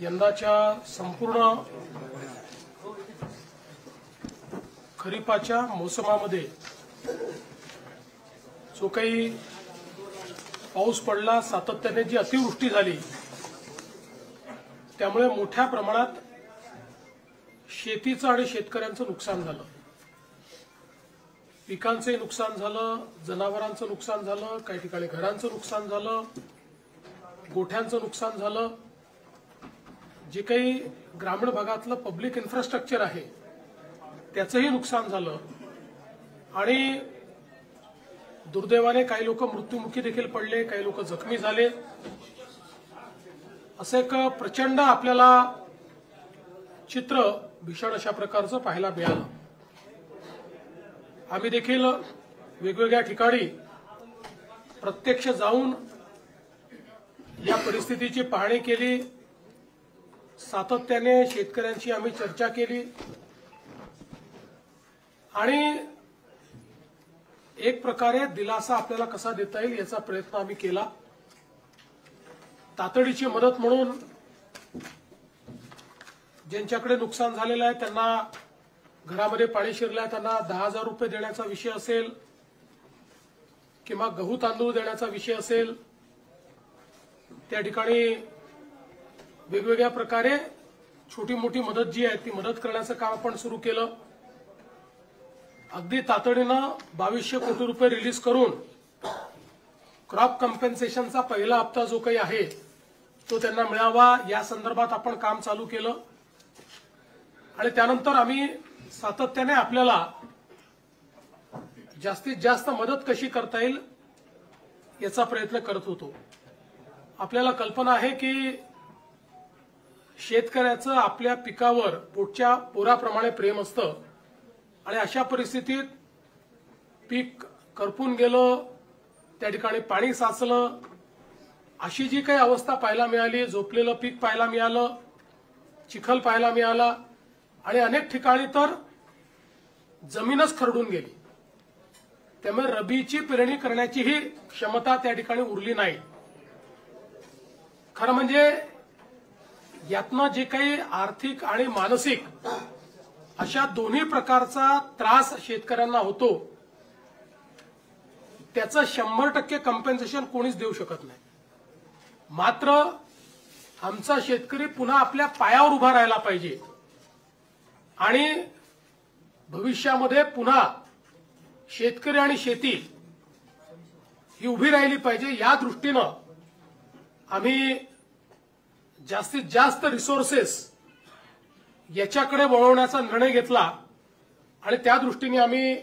यंदाच्या संपूर्ण खरीपाच्या मोसमामध्ये जो काही पाऊस पडला, सातत्याने जी अतिवृष्टी झाली, त्यामुळे मोठ्या प्रमाणात शेतीचं आणि शेतकऱ्यांचं नुकसान झालं. पिकांचे नुकसान झालं, जनावरांचं नुकसान झालं, काही ठिकाणी घरांचं नुकसान झालं, गोठ्यांचं नुकसान झालं. जे काही ग्रामीण भागातलं पब्लिक इन्फ्रास्ट्रक्चर आहे त्याचंही नुकसान झालं आणि दुर्दैवाने काही लोक मृत्युमुखी देखील पडले, काही लोक जखमी झाले. असं एक प्रचंड आपल्याला चित्र भीषण अशा प्रकारचं पाहायला मिळालं. आम्ही देखील वेगवेगळ्या ठिकाणी प्रत्यक्ष जाऊन या परिस्थितीची पाहणी केली. सातत्याने शेतकऱ्यांशी आम्ही चर्चा केली आणि एक प्रकारे दिलासा आपल्याला कसा देता येईल याचा प्रयत्न आम्ही केला. तातडीची मदत म्हणून ज्यांच्याकडे नुकसान झालेलं आहे, त्यांना घरामध्ये पाणी शिरलंय, त्यांना 10,000 रुपये देण्याचा विषय असेल किंवा गहू तांदूळ देण्याचा विषय असेल, त्या ठिकाणी वेगवेगळ्या प्रकारे छोटी मोठी मदत जी आहे ती मदत करण्याचं काम आपण सुरू केलं. अगदी तातडीनं 2200 कोटी रुपये रिलीज करून क्रॉप कम्पेन्सेशनचा पहिला हप्ता जो काही आहे तो त्यांना मिळावा या संदर्भात आपण काम चालू केलं. आणि त्यानंतर आम्ही सातत्याने आपल्याला जास्तीत जास्त मदत कशी करता येईल याचा प्रयत्न करत होतो. आपल्याला कल्पना आहे की शेतकऱ्याचं आपल्या पिकावर पोटच्या पोराप्रमाणे प्रेम असतं आणि अशा परिस्थितीत पीक करपून गेलं, त्या ठिकाणी पाणी साचलं, अशी जी काही अवस्था पाहायला मिळाली, झोपलेलं पीक पाहायला मिळालं, चिखल पाहायला मिळाला आणि अनेक ठिकाणी तर जमीनच खरडून गेली. त्यामुळे रबीची पेरणी करण्याचीही क्षमता त्या ठिकाणी उरली नाही. खरं म्हणजे यातनं जे काही आर्थिक आणि मानसिक अशा दोन्ही प्रकारचा त्रास शेतकऱ्यांना होतो त्याचं 100% कम्पेन्सेशन कोणीच देऊ शकत नाही. मात्र आमचा शेतकरी पुन्हा आपल्या पायावर उभा राहायला पाहिजे आणि भविष्यामध्ये पुन्हा शेतकरी आणि शेती ही उभी राहिली पाहिजे. या दृष्टीनं आम्ही जास्तीत जास्त रिसोर्सेस याच्याकडे वळवण्याचा निर्णय घेतला आणि त्या दृष्टीने आम्ही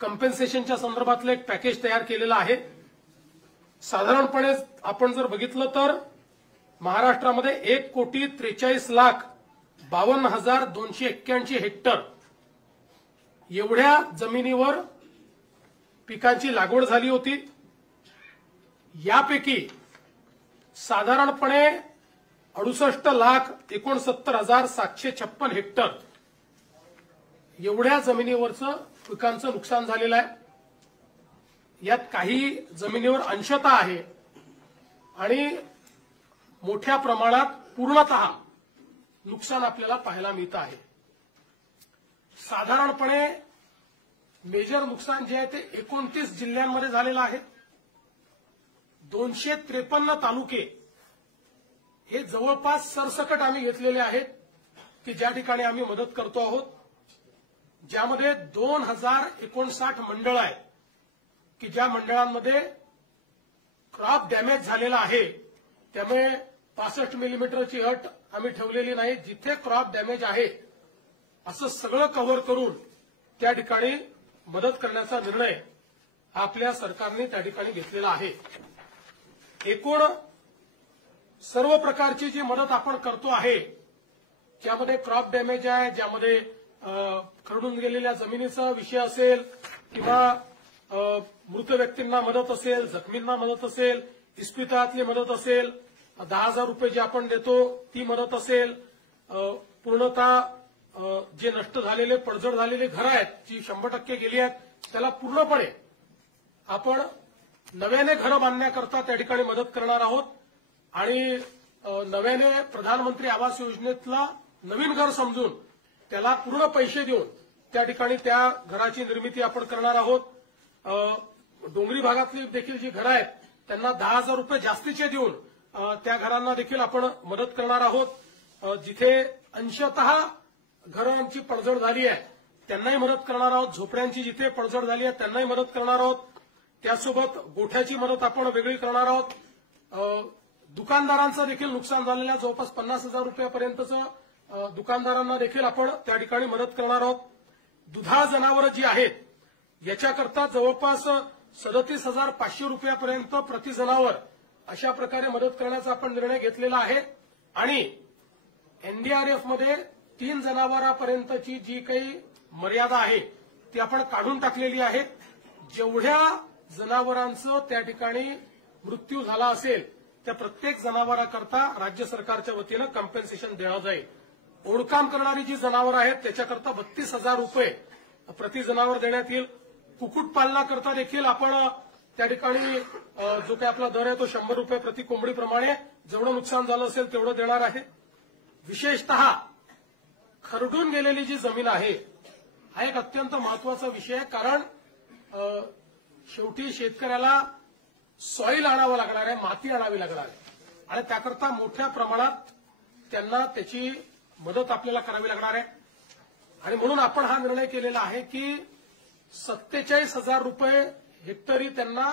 कम्पेन्सेशनच्या संदर्भातलं एक पॅकेज तयार केलेलं आहे. साधारणपणे आपण जर बघितलं तर महाराष्ट्रामध्ये 1,43,52,281 हेक्टर एवढ्या जमिनीवर पिकांची लागवड झाली होती. यापैकी साधारणपणे 68,69,756 हेक्टर एवढ्या जमिनीवरचं पिकांचं नुकसान झालेलं आहे. यात काही जमिनीवर अंशतः आहे आणि मोठ्या प्रमाणात पूर्णतः नुकसान आपल्याला पाहायला मिळतं आहे. साधारणपणे मेजर नुकसान जे आहे ते 29 जिल्ह्यांमध्ये झालेलं आहे. 253 तालुके हे जवळपास सरसकट आम्ही घेतलेले आहेत की ज्या ठिकाणी आम्ही मदत करतो आहोत, ज्यामध्ये 2059 मंडळ आहेत की ज्या मंडळांमध्ये क्रॉप डॅमेज झालेला आहे. त्यामुळे 65 मिलीमीटरची अट आम्ही ठेवलेली नाही. जिथे क्रॉप डॅमेज आहे असं सगळं कव्हर करून त्या ठिकाणी मदत करण्याचा निर्णय आपल्या सरकारने त्या ठिकाणी घेतलेला आहे. एकूण सर्व प्रकारची जी मदत आपण करतो आहे ज्यामध्ये क्रॉप डॅमेज आहे, ज्यामध्ये खरडून गेलेल्या जमिनीचा विषय असेल किंवा मृत व्यक्तींना मदत असेल, जखमींना मदत असेल, इस्पितळातली मदत असेल, 10,000 रुपये जे आपण देतो ती मदत असेल, पूर्णतः जे नष्ट झालेले पडझड झालेले घरं आहेत जी 100% गेली आहेत त्याला पूर्णपणे आपण नव्याने घरं बांधण्याकरता त्या ठिकाणी मदत करणार आहोत आणि नव्याने प्रधानमंत्री आवास योजनेतला नवीन घर समजून त्याला पूर्ण पैसे देऊन त्या ठिकाणी त्या घराची निर्मिती आपण करणार आहोत. डोंगरी भागातली देखील जी घरं आहेत त्यांना 10,000 रुपये जास्तीचे देऊन त्या घरांना देखील आपण मदत करणार आहोत. जिथे अंशतः घरांची पडझड झाली आहे त्यांनाही मदत करणार आहोत. झोपड्यांची जिथे पडझड झाली आहे त्यांनाही मदत करणार आहोत. त्यासोबत गोठ्याची मदत आपण वेगळी करणार आहोत. दुकानदारांचं देखील नुकसान झालेल्या जवळपास 50,000 रुपयापर्यंतचं दुकानदारांना देखील आपण त्या ठिकाणी मदत करणार आहोत. दुधाळ जनावरं जी आहेत याच्याकरता जवळपास 37,500 रुपयापर्यंत प्रति जनावर अशा प्रकारे मदत करण्याचा आपण निर्णय घेतलेला आहे. आणि एनडीआरएफमध्ये 3 जनावरांपर्यंतची जी काही मर्यादा आहे ती आपण काढून टाकलेली आहे. जेवढ्या जनावरांचं त्या ठिकाणी मृत्यू झाला असेल त्या प्रत्येक जनावराकरता राज्य सरकारच्या वतीनं कॉम्पेन्सेशन देण्यात जाईल. ओढकाम करणारी जी जनावरं आहेत त्याच्याकरता 32,000 रुपये प्रति जनावर देण्यात येईल. कुक्कुटपालनाकरता देखील आपण त्या ठिकाणी जो काही आपला दर आहे तो 100 रुपये प्रति कोंबडीप्रमाणे जेवढं नुकसान झालं असेल तेवढं देणार आहे. विशेषतः खरडून गेलेली जी जमीन आहे हा एक अत्यंत महत्वाचा विषय आहे. कारण शेवटी शेतकऱ्याला सॉईल आणावं लागणार आहे, माती आणावी लागणार आहे आणि त्याकरता मोठ्या प्रमाणात त्यांना त्याची मदत आपल्याला करावी लागणार आहे. आणि म्हणून आपण हा निर्णय केलेला आहे की 47,000 रुपये हेक्टरी त्यांना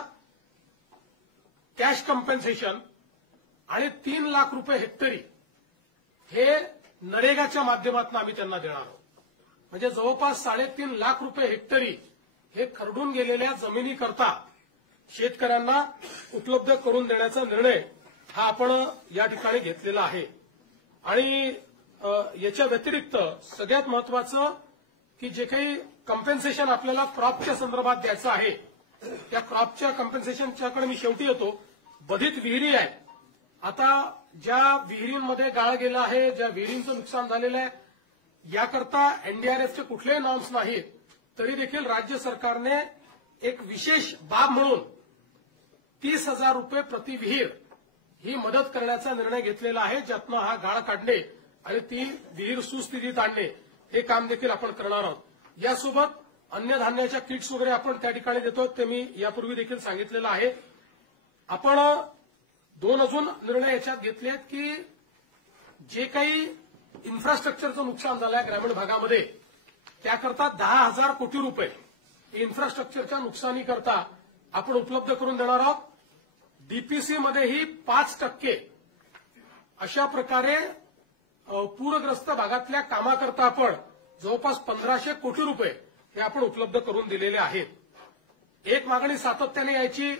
कॅश कॉम्पेन्सेशन आणि 3 लाख रुपये हेक्टरी हे नरेगाच्या माध्यमातून आम्ही त्यांना देणार आहोत. म्हणजे जवळपास 3.5 लाख रुपये हेक्टरी हे खरडून गेलेल्या जमिनीकरता शेतकऱ्यांना उपलब्ध करून देण्याचा निर्णय हा आपण या ठिकाणी घेतलेला आहे. आणि याच्या व्यतिरिक्त सगळ्यात महत्वाचं की जे काही कॉम्पेन्सेशन आपल्याला क्रॉपच्या संदर्भात द्यायचं आहे त्या क्रॉपच्या कॉम्पेन्सेशनच्याकडे मी शेवटी येतो. बाधित विहिरी आहे. आता ज्या विहिरींमध्ये गाळ गेला आहे, ज्या विहिरींचं नुकसान झालेलं आहे याकरता एनडीआरएफचे कुठलेही नॉर्म्स नाहीत तरी देखील राज्य सरकारने एक विशेष बाब म्हणून 30,000 रुपये प्रति विहीर ही मदत करण्याचा निर्णय घेतलेला आहे. ज्यातनं हा गाळ काढणे आणि ती विहीर सुस्थितीत आणणे हे काम देखील आपण करणार आहोत. यासोबत अन्नधान्याच्या किट्स वगैरे आपण त्या ठिकाणी देतो ते मी यापूर्वी देखील सांगितलेलं आहे. आपण 2 अजून निर्णय याच्यात घेतले आहेत की जे काही इन्फ्रास्ट्रक्चरचं नुकसान झालं आहे ग्रामीण भागामध्ये त्याकरता 10,000 कोटी रुपये इन्फ्रास्ट्रक्चरच्या नुकसानीकरता आपण उपलब्ध करून देणार आहोत. डीपीसीमध्येही 5% अशा प्रकारे पूरग्रस्त भागातल्या कामाकरता आपण जवळपास 1,500 कोटी रुपये हे आपण उपलब्ध करून दिलेले आहेत. एक मागणी सातत्याने यायची,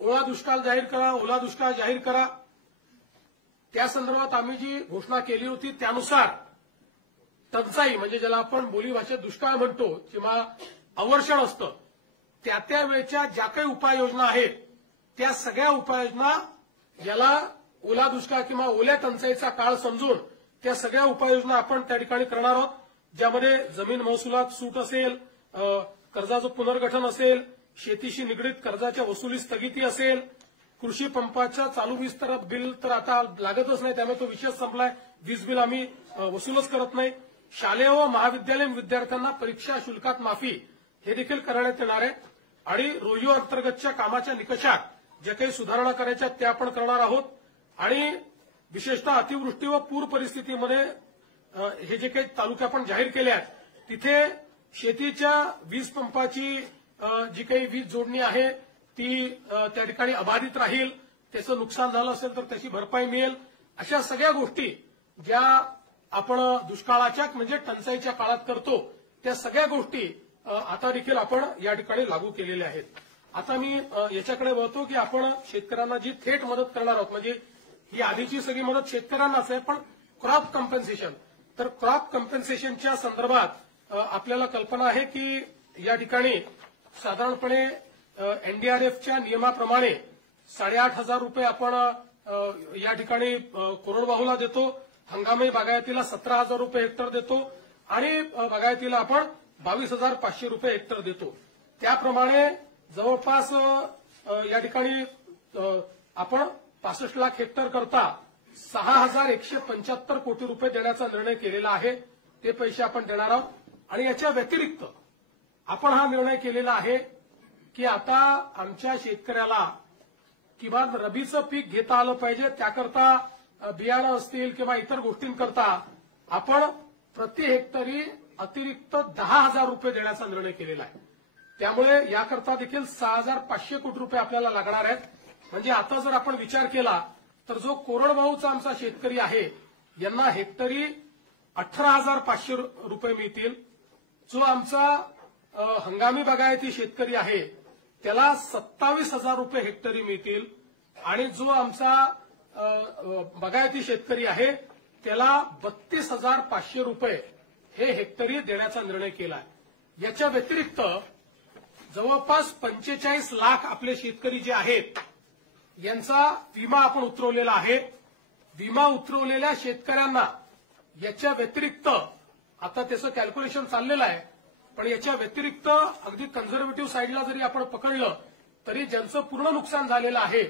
ओला दुष्काळ जाहीर करा, ओला दुष्काळ जाहीर करा. त्या संदर्भात आम्ही जी घोषणा केली होती त्यानुसार टंचाई म्हणजे ज्याला आपण बोलीभाषेत दुष्काळ म्हणतो किंवा अवर्षण असतं त्या वेळच्या ज्या काही उपाययोजना आहेत त्या सगळ्या उपाययोजना याला ओला दुष्काळ किंवा ओल्या टंचाईचा काळ समजून त्या सगळ्या उपाययोजना आपण त्या ठिकाणी करणार आहोत. ज्यामध्ये जमीन महसुलात सूट असेल, कर्जाचं पुनर्गठन असेल, शेतीशी निगडीत कर्जाच्या वसुली स्थगिती असेल, कृषी पंपाच्या चालू वीज बिल तर आता लागतच नाही त्यामुळे तो विषय संपलाय. वीज बिल आम्ही वसूलच करत नाही. शालेय व महाविद्यालयीन विद्यार्थ्यांना परीक्षा शुल्कात माफी हे देखील करण्यात येणार आहे. आणि रोयो अंतर्गतच्या कामाच्या निकषात ज्या काही सुधारणा करायच्या त्या आपण करणार आहोत. आणि विशेषतः अतिवृष्टी व पूर परिस्थितीमध्ये हे जे काही तालुके आपण जाहीर केले आहेत तिथे शेतीच्या वीज पंपाची जी काही वीज जोडणी आहे ती त्या ठिकाणी अबाधित राहील. त्याचं नुकसान झालं असेल तर त्याची भरपाई मिळेल. अशा सगळ्या गोष्टी ज्या आपण दुष्काळाच्या म्हणजे टंचाईच्या काळात करतो त्या सगळ्या गोष्टी आता देखील आपण या ठिकाणी लागू केलेल्या आहेत. आता मी याच्याकडे वळतो की आपण शेतकऱ्यांना जी थेट मदत करणार आहोत म्हणजे ही आधीची सगळी मदत शेतकऱ्यांनाच आहे पण क्रॉप कॉम्पेन्सेशन. तर क्रॉप कॉम्पेन्सेशनच्या संदर्भात आपल्याला कल्पना आहे की या ठिकाणी साधारणपणे एनडीआरएफच्या नियमाप्रमाणे 8,500 रुपये आपण या ठिकाणी कोरडवाहूला देतो. हंगामी बागायतीला 17,000 रुपये हेक्टर देतो आणि बागायतीला आपण 22,500 रुपये हेक्टर देतो. त्याप्रमाणे जवळपास या ठिकाणी आपण 65 लाख हेक्टर करता 6,175 कोटी रुपये देण्याचा निर्णय केलेला आहे. ते पैसे आपण देणार आहोत. आणि याच्या व्यतिरिक्त आपण हा निर्णय केलेला आहे की आता आमच्या शेतकऱ्याला किमान रबीचं पीक घेता आलं पाहिजे. त्याकरता बियाणं असतील किंवा इतर गोष्टींकरता आपण प्रति हेक्टरी अतिरिक्त 10,000 रुपये देण्याचा निर्णय केलेला आहे. त्यामुळे याकरता देखील 6,500 कोटी रुपये आपल्याला लागणार आहेत. म्हणजे आता जर आपण विचार केला तर जो कोरडवाहूचा आमचा शेतकरी आहे यांना हेक्टरी 18,500 रुपये मिळतील. जो आमचा हंगामी बागायती शेतकरी आहे त्याला 27,000 रुपये हेक्टरी मिळतील. आणि जो आमचा बागायती शेतकरी आहे त्याला 32,500 रुपये हे हेक्टरी देण्याचा निर्णय केला आहे. याच्या व्यतिरिक्त जवळपास 45 लाख आपले शेतकरी जे आहेत यांचा विमा आपण उतरवलेला आहे. विमा उतरवलेल्या शेतकऱ्यांना याच्या व्यतिरिक्त आता त्याचं कॅल्क्युलेशन चाललेलं आहे, पण याच्या व्यतिरिक्त अगदी कन्झर्वेटिव्ह साईडला जरी आपण पकडलं तरी ज्यांचं पूर्ण नुकसान झालेलं आहे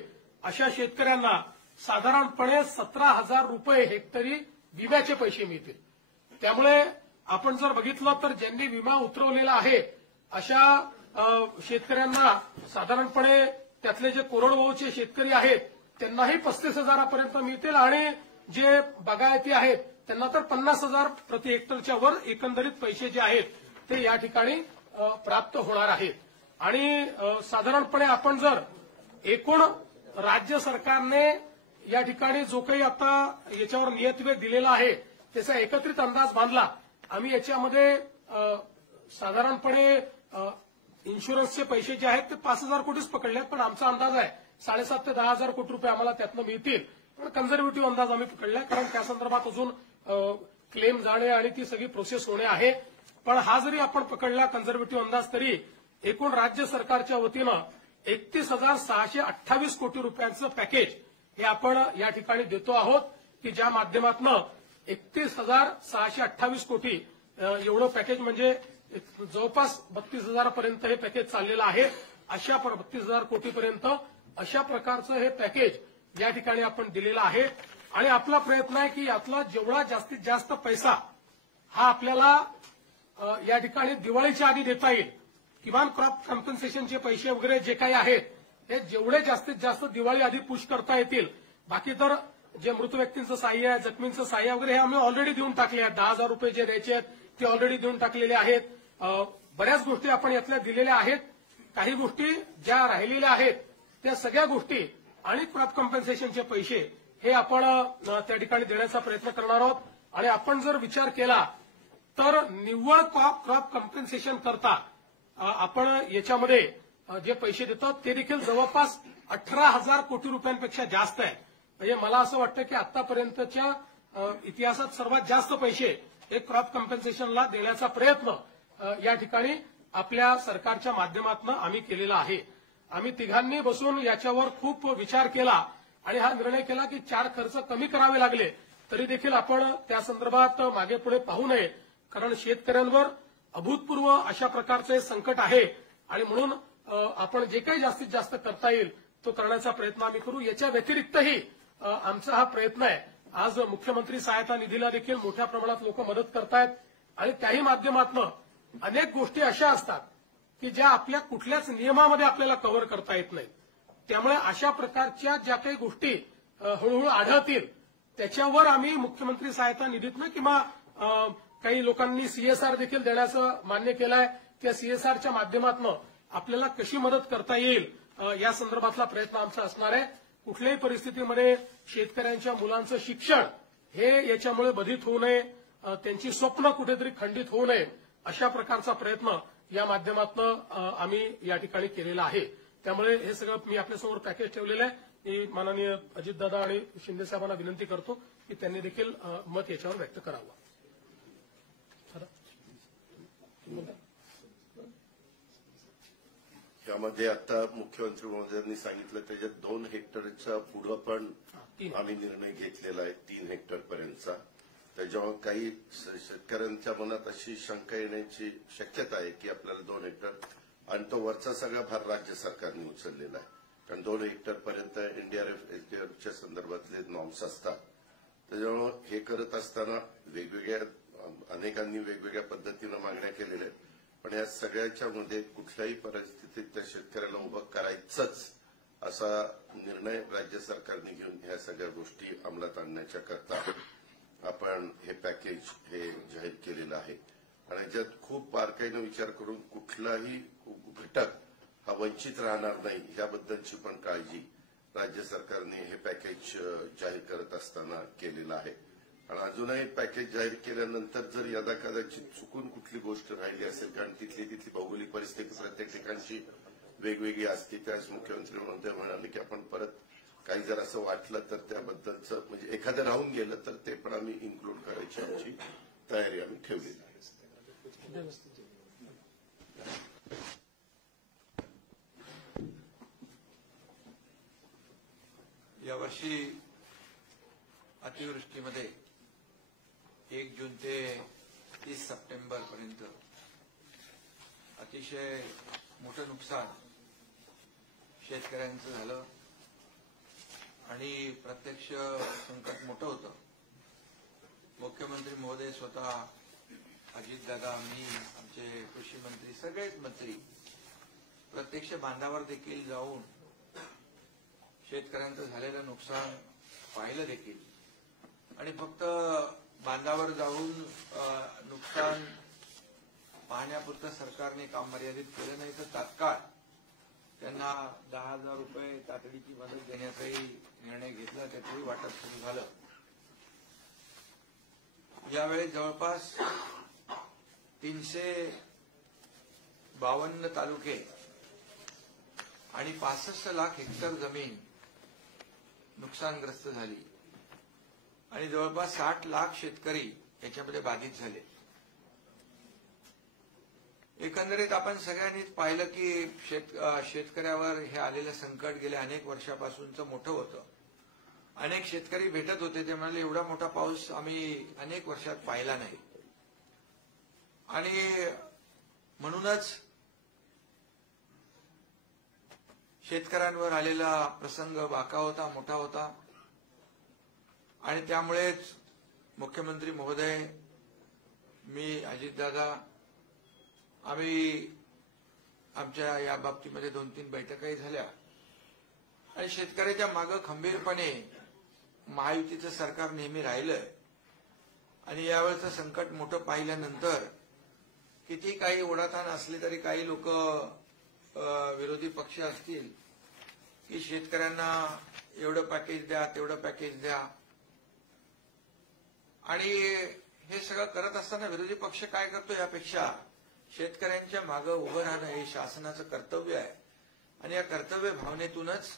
अशा शेतकऱ्यांना साधारणपणे 17,000 रुपये हेक्टरी विम्याचे पैसे मिळतील. त्यामुळे आपण जर बघितलं तर ज्यांनी विमा उतरवलेला आहे अशा शेतकऱ्यांना साधारणपणे त्यातले जे कोरडवाहूचे शेतकरी आहेत त्यांनाही 35,000पर्यंत मिळतील. आणि जे बागायती आहेत त्यांना तर 50,000 प्रति हेक्टरच्या वर एकंदरीत पैसे जे आहेत ते या ठिकाणी प्राप्त होणार आहेत. आणि साधारणपणे आपण जर एकूण राज्य सरकारने या ठिकाणी जो काही आता याच्यावर नियतवेग दिलेला आहे त्याचा एकत्रित अंदाज बांधला. आम्ही याच्यामध्ये साधारणपणे इन्शुरन्सचे पैसे जे आहेत ते 5,000 कोटीच पकडले आहेत, पण आमचा अंदाज आहे 7,500 ते 10,000 कोटी रुपये आम्हाला त्यातनं मिळतील. पण कन्झर्वेटिव्ह अंदाज आम्ही पकडलाय कारण त्या संदर्भात अजून क्लेम जाणे आणि ती सगळी प्रोसेस होणे आहे. पण हा जरी आपण पकडला कन्झर्वेटिव्ह अंदाज तरी एकूण राज्य सरकारच्या वतीनं 31,628 कोटी रुपयांचं पॅकेज हे आपण या ठिकाणी देतो आहोत की ज्या माध्यमातून 31,628 कोटी एवढं पॅकेज म्हणजे जवळपास 32,000पर्यंत हे पॅकेज चाललेलं आहे. अशा 32,000 कोटीपर्यंत अशा प्रकारचं हे पॅकेज या ठिकाणी आपण दिलेलं आहे. आणि आपला प्रयत्न आहे की यातला जेवढा जास्तीत जास्त पैसा हा आपल्याला या ठिकाणी दिवाळीच्या आधी देता येईल. किमान क्रॉप कॉम्पन्सेशनचे पैसे वगैरे जे काही आहेत हे जेवढे जास्तीत जास्त दिवाळी आधी पुश करता येतील. बाकी तर जे मृत व्यक्तींचं सहाय्य आहे, जखमींचं सहाय्य वगैरे हे आम्ही ऑलरेडी देऊन टाकले आहेत. 10,000 रुपये जे द्यायचे आहेत ते ऑलरेडी देऊन टाकलेले आहेत. बऱ्याच गोष्टी आपण यातल्या दिलेल्या आहेत. काही गोष्टी ज्या राहिलेल्या आहेत त्या सगळ्या गोष्टी आणि क्रॉप कॉम्पन्सेशनचे पैसे हे आपण त्या ठिकाणी देण्याचा प्रयत्न करणार आहोत. आणि आपण जर विचार केला तर निव्वळ क्रॉप कॉम्पन्सेशन करता आपण याच्यामध्ये जे पैसे देतो ते देखील जवळपास 18,000 कोटी रुपयांपेक्षा जास्त आहे. म्हणजे मला असं वाटतं की आतापर्यंतच्या इतिहासात सर्वात जास्त पैसे हे क्रॉप कॉम्पन्सेशनला देण्याचा प्रयत्न या ठिकाणी आपल्या सरकारच्या माध्यमातून आम्ही केलेला आहे. आम्ही तिघांनी बसून याच्यावर खूप विचार केला आणि हा निर्णय केला की 4 खर्च कमी करावे लागले तरी देखील आपण त्या संदर्भात मागे पुढे पाहू नये. कारण शेतकऱ्यांवर अभूतपूर्व अशा प्रकारचे संकट आहे आणि म्हणून आपण जे काही जास्तीत जास्त करता येईल तो करण्याचा प्रयत्न आम्ही करू. याच्या व्यतिरिक्तही आमचा हा प्रयत्न आहे. आज मुख्यमंत्री सहायता निधीला देखील मोठ्या प्रमाणात लोक मदत करतायत आणि त्याही माध्यमातून अनेक गोष्टी अशा असतात की ज्या आपल्या कुठल्याच नियमामध्ये आपल्याला कव्हर करता येत नाहीत. त्यामुळे अशा प्रकारच्या ज्या काही गोष्टी हळूहळू आढळतील त्याच्यावर आम्ही मुख्यमंत्री सहायता निधीतनं किंवा काही लोकांनी सीएसआर देखील देण्याचं मान्य केलं आहे. त्या सीएसआरच्या माध्यमातून आपल्याला कशी मदत करता येईल या संदर्भातला प्रयत्न आमचा असणार आहे. कुठल्याही परिस्थितीमध्ये शेतकऱ्यांच्या मुलांचं शिक्षण हे याच्यामुळे बाधित होऊ नये, त्यांची स्वप्न कुठेतरी खंडित होऊ नये अशा प्रकारचा प्रयत्न या माध्यमातून आम्ही या ठिकाणी केलेला आहे. त्यामुळे हे सगळं मी आपल्यासमोर पॅकेज ठेवलेलं आहे. मी माननीय अजितदादा आणि शिंदे साहेबांना विनंती करतो की त्यांनी देखील मत याच्यावर व्यक्त करावं. यामध्ये आता मुख्यमंत्री महोदयांनी सांगितलं त्याच्यात 2 हेक्टरच्या पुढे पण आम्ही निर्णय घेतलेला आहे 3 हेक्टरपर्यंतचा. त्याच्यामुळे काही शेतकऱ्यांच्या मनात अशी शंका येण्याची शक्यता आहे की आपल्याला 2 हेक्टर आणि तो वरचा सगळा भार राज्य सरकारने उचललेला आहे. कारण 2 हेक्टरपर्यंत एनडीआरएफ एसडीआरएफच्या संदर्भातले नॉर्म्स असतात. त्याच्यामुळे हे करत असताना अनेकांनी वेगवेगळ्या पद्धतीनं मागण्या केलेल्या आहेत. पण या सगळ्याच्या मध्ये कुठल्याही परिस्थितीत त्या शेतकऱ्याला उभं करायचंच असा निर्णय राज्य सरकारने घेऊन ह्या सगळ्या गोष्टी अंमलात आणण्याच्या करता आपण हे पॅकेज हे जाहीर केलेलं आहे. आणि ज्यात खूप बारकाईनं विचार करून कुठलाही घटक हा वंचित राहणार नाही याबद्दलची पण काळजी राज्य सरकारने हे पॅकेज जाहीर करत असताना केलेलं आहे. आणि अजूनही पॅकेज जाहीर केल्यानंतर जर यदाकदाचित चुकून कुठली गोष्ट राहिली असेल, कारण तिथली भौगोलिक परिस्थिती प्रत्येक ठिकाणची वेगवेगळी असते, त्याच मुख्यमंत्री महोदय म्हणाले की आपण परत काही जर असं वाटलं तर त्याबद्दलचं म्हणजे एखादं राहून गेलं तर ते पण आम्ही इन्क्लूड करायची आमची तयारी आम्ही ठेवलेली आहे. यावर्षी अतिवृष्टीमध्ये 1 जून ते 30 सप्टेंबर पर्यंत अतिशय मोठं नुकसान शेतकऱ्यांचं झालं आणि प्रत्यक्ष संकट मोठं होतं. मुख्यमंत्री महोदय स्वतः, अजितदादा, मी, आमचे कृषी मंत्री, सगळेच मंत्री प्रत्यक्ष बांधावर देखील जाऊन शेतकऱ्यांचं झालेलं नुकसान पाहिलं देखील. आणि फक्त बांधावर जाऊन नुकसान पाहण्यापुरतं सरकारने काम मर्यादित केलं नाही, तर तात्काळ त्यांना 10,000 रुपये तातडीची मदत देण्याचाही निर्णय घेतला. त्याचंही वाटप सुरू झालं. यावेळी जवळपास 352 तालुके आणि 65 लाख हेक्टर जमीन नुकसानग्रस्त झाली आणि जवळपास 60 लाख शेतकरी याच्यामध्ये बाधित झाले. एकंदरीत आपण सगळ्यांनीच पाहिलं की शेतकऱ्यावर हे आलेलं संकट गेल्या अनेक वर्षापासूनचं मोठं होतं. अनेक शेतकरी भेटत होते, ते म्हणाले एवढा मोठा पाऊस आम्ही अनेक वर्षात पाहिला नाही. आणि म्हणूनच शेतकऱ्यांवर आलेला प्रसंग बाका होता, मोठा होता. आणि त्यामुळेच मुख्यमंत्री महोदय, मी, अजितदादा, आम्ही आमच्या या बाबतीमध्ये 2-3 बैठकाही झाल्या आणि शेतकऱ्याच्या मागे खंबीरपणे महायुतीचं सरकार नेहमी राहिलंय. आणि यावेळचं संकट मोठं पाहिल्यानंतर किती काही ओढाताण असले तरी काही लोक विरोधी पक्ष असतील की शेतकऱ्यांना एवढं पॅकेज द्या, तेवढं पॅकेज द्या. आणि हे सगळं करत असताना विरोधी पक्ष काय करतो, यापेक्षा शेतकऱ्यांच्या मागे उभं राहणं हे शासनाचं कर्तव्य आहे. आणि या कर्तव्य भावनेतूनच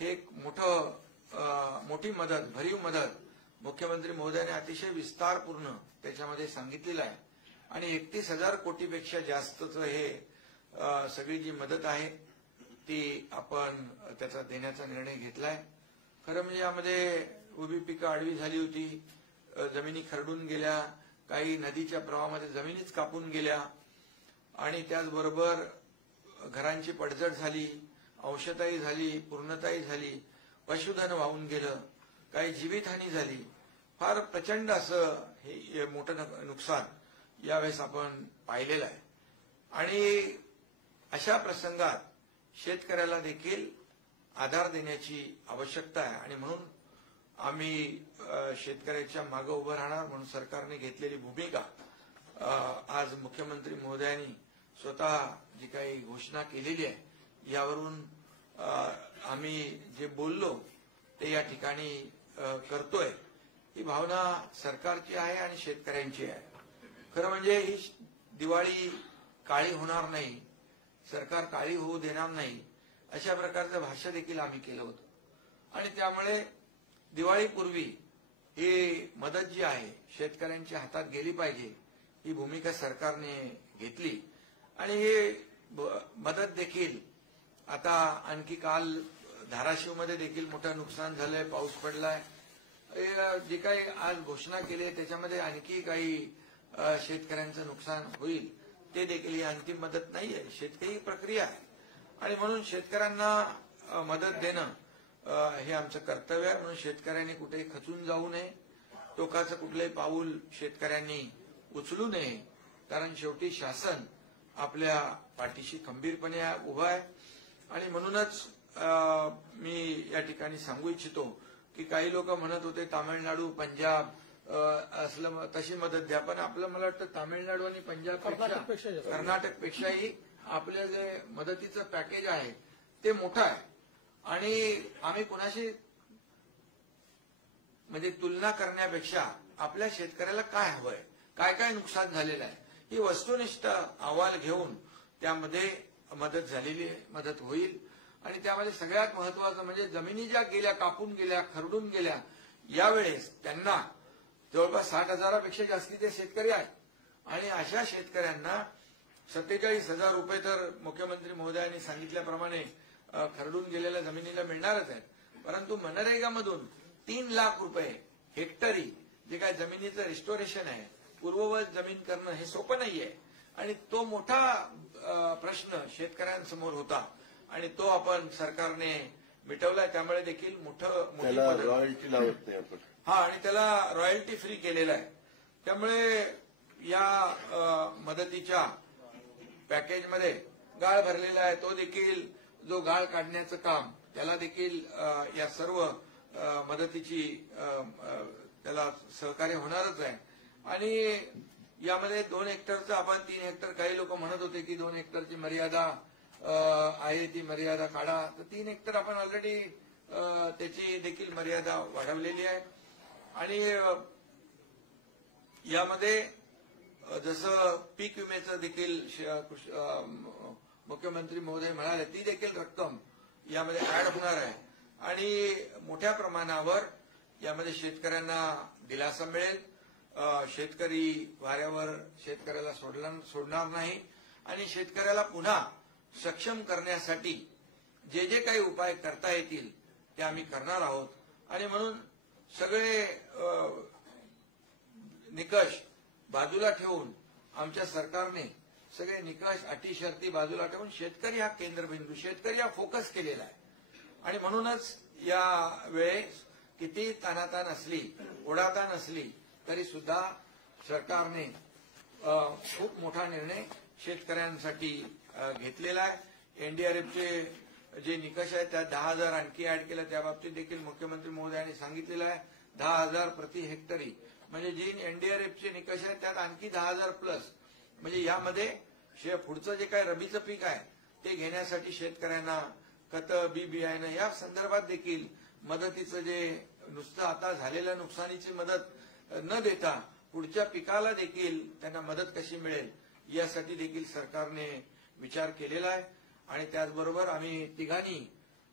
हे एक मोठी मदत, भरीव मदत मुख्यमंत्री महोदयाने अतिशय विस्तारपूर्ण त्याच्यामध्ये सांगितलेलं आहे. आणि 31,000 कोटीपेक्षा जास्तचं हे सगळी जी मदत आहे ती आपण त्याचा देण्याचा निर्णय घेतलाय. खरं म्हणजे यामध्ये उभी पिकं आडवी झाली होती, जमिनी खरडून गेल्या, काही नदीच्या प्रवाहामध्ये जमिनीच कापून गेल्या आणि त्याचबरोबर घरांची पडझड झाली, अंशतःही झाली, पूर्णताही झाली, पशुधन वाहून गेलं, काही जीवितहानी झाली. फार प्रचंड असं हे मोठं नुकसान यावेळेस आपण पाहिलेलं आहे. आणि अशा प्रसंगात शेतकऱ्याला देखील आधार देण्याची आवश्यकता आहे. आणि म्हणून आम्ही शेतकऱ्याच्या मागे उभं राहणार म्हणून सरकारने घेतलेली भूमिका आज मुख्यमंत्री महोदयांनी स्वतः जी काही घोषणा केलेली आहे यावरून आम्ही जे बोललो ते या ठिकाणी करतोय. ही भावना सरकारची आहे आणि शेतकऱ्यांची आहे. खरं म्हणजे ही दिवाळी काळी होणार नाही, सरकार काळी होऊ देणार नाही, अशा प्रकारचं भाष्य देखील आम्ही केलं होतं. आणि त्यामुळे दिवाळीपूर्वी ही मदत जी आहे शेतकऱ्यांच्या हातात गेली पाहिजे ही भूमिका सरकारने घेतली. आणि ही मदत देखील आता आणखी काल धाराशिवमध्ये देखील मोठं नुकसान झालंय, पाऊस पडलाय. जी काही आज घोषणा केली आहे त्याच्यामध्ये आणखी काही शेतकऱ्यांचं नुकसान होईल, ते देखील ही अंतिम मदत नाहीये, शेतकरी प्रक्रिया आहे. आणि म्हणून शेतकऱ्यांना मदत देणं हे आमचं कर्तव्य आहे. म्हणून शेतकऱ्यांनी कुठेही खचून जाऊ नये, टोकाचं कुठलंही पाऊल शेतकऱ्यांनी उचलू नये, कारण शेवटी शासन आपल्या पाठीशी खंबीरपणे उभा आहे. आणि म्हणूनच मी या ठिकाणी सांगू इच्छितो की काही लोक म्हणत होते तामिळनाडू, पंजाब असलं तशी मदत द्या, पण आपलं मला वाटतं तामिळनाडू आणि पंजाबपेक्षा कर्नाटकपेक्षाही आपलं जे मदतीचं पॅकेज आहे ते मोठं आहे. आणि आम्ही कुणाशी म्हणजे तुलना करण्यापेक्षा आपल्या शेतकऱ्याला काय हवंय, काय काय नुकसान झालेलं आहे, ही वस्तुनिष्ठ अहवाल घेऊन त्यामध्ये मदत झालेली आहे, मदत होईल. आणि त्यामध्ये सगळ्यात महत्वाचं म्हणजे जमिनी ज्या गेल्या, कापून गेल्या, खरडून गेल्या, यावेळेस त्यांना जवळपास 60,000पेक्षा जास्ती ते शेतकरी आहेत. आणि अशा शेतकऱ्यांना 47,000 रुपये तर मुख्यमंत्री महोदयांनी सांगितल्याप्रमाणे खरडून गेलेल्या जमिनीला मिळणारच आहेत. परंतु मनरेगामधून 3 लाख रुपये हेक्टरी जे काय जमिनीचं रिस्टोरेशन आहे, पूर्ववत जमीन करणं हे सोपं नाहीये. आणि तो मोठा प्रश्न शेतकऱ्यांसमोर होता आणि तो आपण सरकारने मिटवलाय. त्यामुळे देखील मोठी रॉयल्टी लावत नाही आपण. आणि त्याला रॉयल्टी फ्री केलेला आहे. त्यामुळे या मदतीच्या पॅकेजमध्ये गाळ भरलेला आहे. तो देखील जो गाळ काढण्याचं काम त्याला देखील या सर्व मदतीची त्याला सहकार्य होणारच आहे. आणि यामध्ये 2 हेक्टरचं आपण 3 हेक्टर, काही लोक म्हणत होते की 2 हेक्टरची मर्यादा आहे, ती मर्यादा काढा. तर 3 हेक्टर आपण ऑलरेडी त्याची देखील मर्यादा वाढवलेली आहे. आणि यामध्ये जसं पीक विम्याचं देखील मुख्यमंत्री महोदय म्हणाले, ती देखील रक्कम यामध्ये ऍड होणार आहे. आणि मोठ्या प्रमाणावर यामध्ये शेतकऱ्यांना दिलासा मिळेल. शेतकरी वाऱ्यावर शेतकऱ्याला सोडणार नाही. आणि शेतकऱ्याला पुन्हा सक्षम करण्यासाठी जे जे काही उपाय करता येतील ते आम्ही करणार आहोत. आणि म्हणून सगळे निकष बाजूला ठेवून आमच्या सरकारने सगळे निकष, अटी, शर्ती बाजूला ठेवून शेतकरी हा केंद्रबिंदू, शेतकरी हा फोकस केलेला आहे. आणि म्हणूनच या वेळेस किती ताणाताण असली, ओढाताण असली तरी सुद्धा सरकारने खूप मोठा निर्णय शेतकऱ्यांसाठी घेतलेला आहे. एनडीआरएफचे जे निकष आहेत त्यात 10,000 आणखी ऍड केलं, त्या बाबतीत देखील मुख्यमंत्री महोदयांनी सांगितलेलं आहे. 10,000 प्रति हेक्टरी म्हणजे जे एनडीआरएफचे निकष आहेत त्यात आणखी 10,000 प्लस. म्हणजे यामध्ये पुढचं जे काही रबीचं पीक आहे ते घेण्यासाठी शेतकऱ्यांना खतं, बी बियाणं या संदर्भात देखील मदतीचं जे नुसतं आता झालेल्या नुकसानीची मदत न देता पुढच्या पिकाला देखील त्यांना मदत कशी मिळेल यासाठी देखील सरकारने विचार केलेला आहे. आणि त्याचबरोबर आम्ही तिघांनी,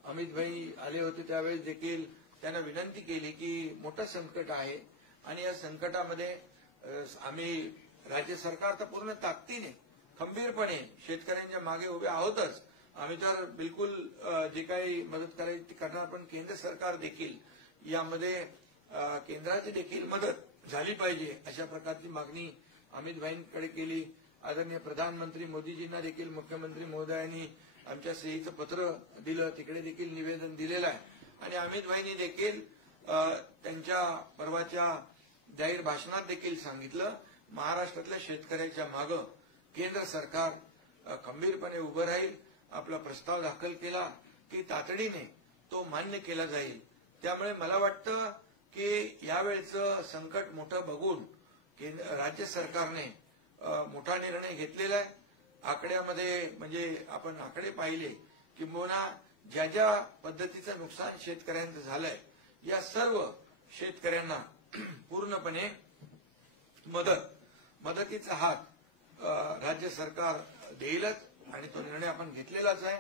अमित भाई आले होते त्यावेळेस देखील त्यांना विनंती केली की मोठं संकट आहे आणि या संकटामध्ये आम्ही राज्य सरकार तर पूर्ण ताकदीने खंबीरपणे शेतकऱ्यांच्या मागे उभे आहोतच. आम्ही तर बिलकुल जे काही मदत करायची ती करणार, पण केंद्र सरकार देखील यामध्ये केंद्राची देखील मदत झाली पाहिजे अशा प्रकारची मागणी अमित भाईंकडे केली. आदरणीय प्रधानमंत्री मोदीजींना देखील मुख्यमंत्री महोदयांनी आमच्या सहीचं पत्र दिलं, तिकडे देखील निवेदन दिलेलं आहे. आणि अमित भाईंनी देखील त्यांच्या परवाच्या जाहीर भाषणात देखील सांगितलं, महाराष्ट्रातल्या शेतकऱ्याच्या मागं केंद्र सरकार खंबीरपणे उभं राहील. आपला प्रस्ताव दाखल केला की तातडीने तो मान्य केला जाईल. त्यामुळे मला वाटतं की यावेळचं संकट मोठं बघून राज्य सरकारने मोठा निर्णय घेतलेला आहे. आकड्यामध्ये म्हणजे आपण आकडे पाहिले किंबहुना ज्या ज्या पद्धतीचं नुकसान शेतकऱ्यांचं झालंय या सर्व शेतकऱ्यांना पूर्णपणे मदतीचा हात राज्य सरकार देईलच आणि तो निर्णय आपण घेतलेलाच आहे.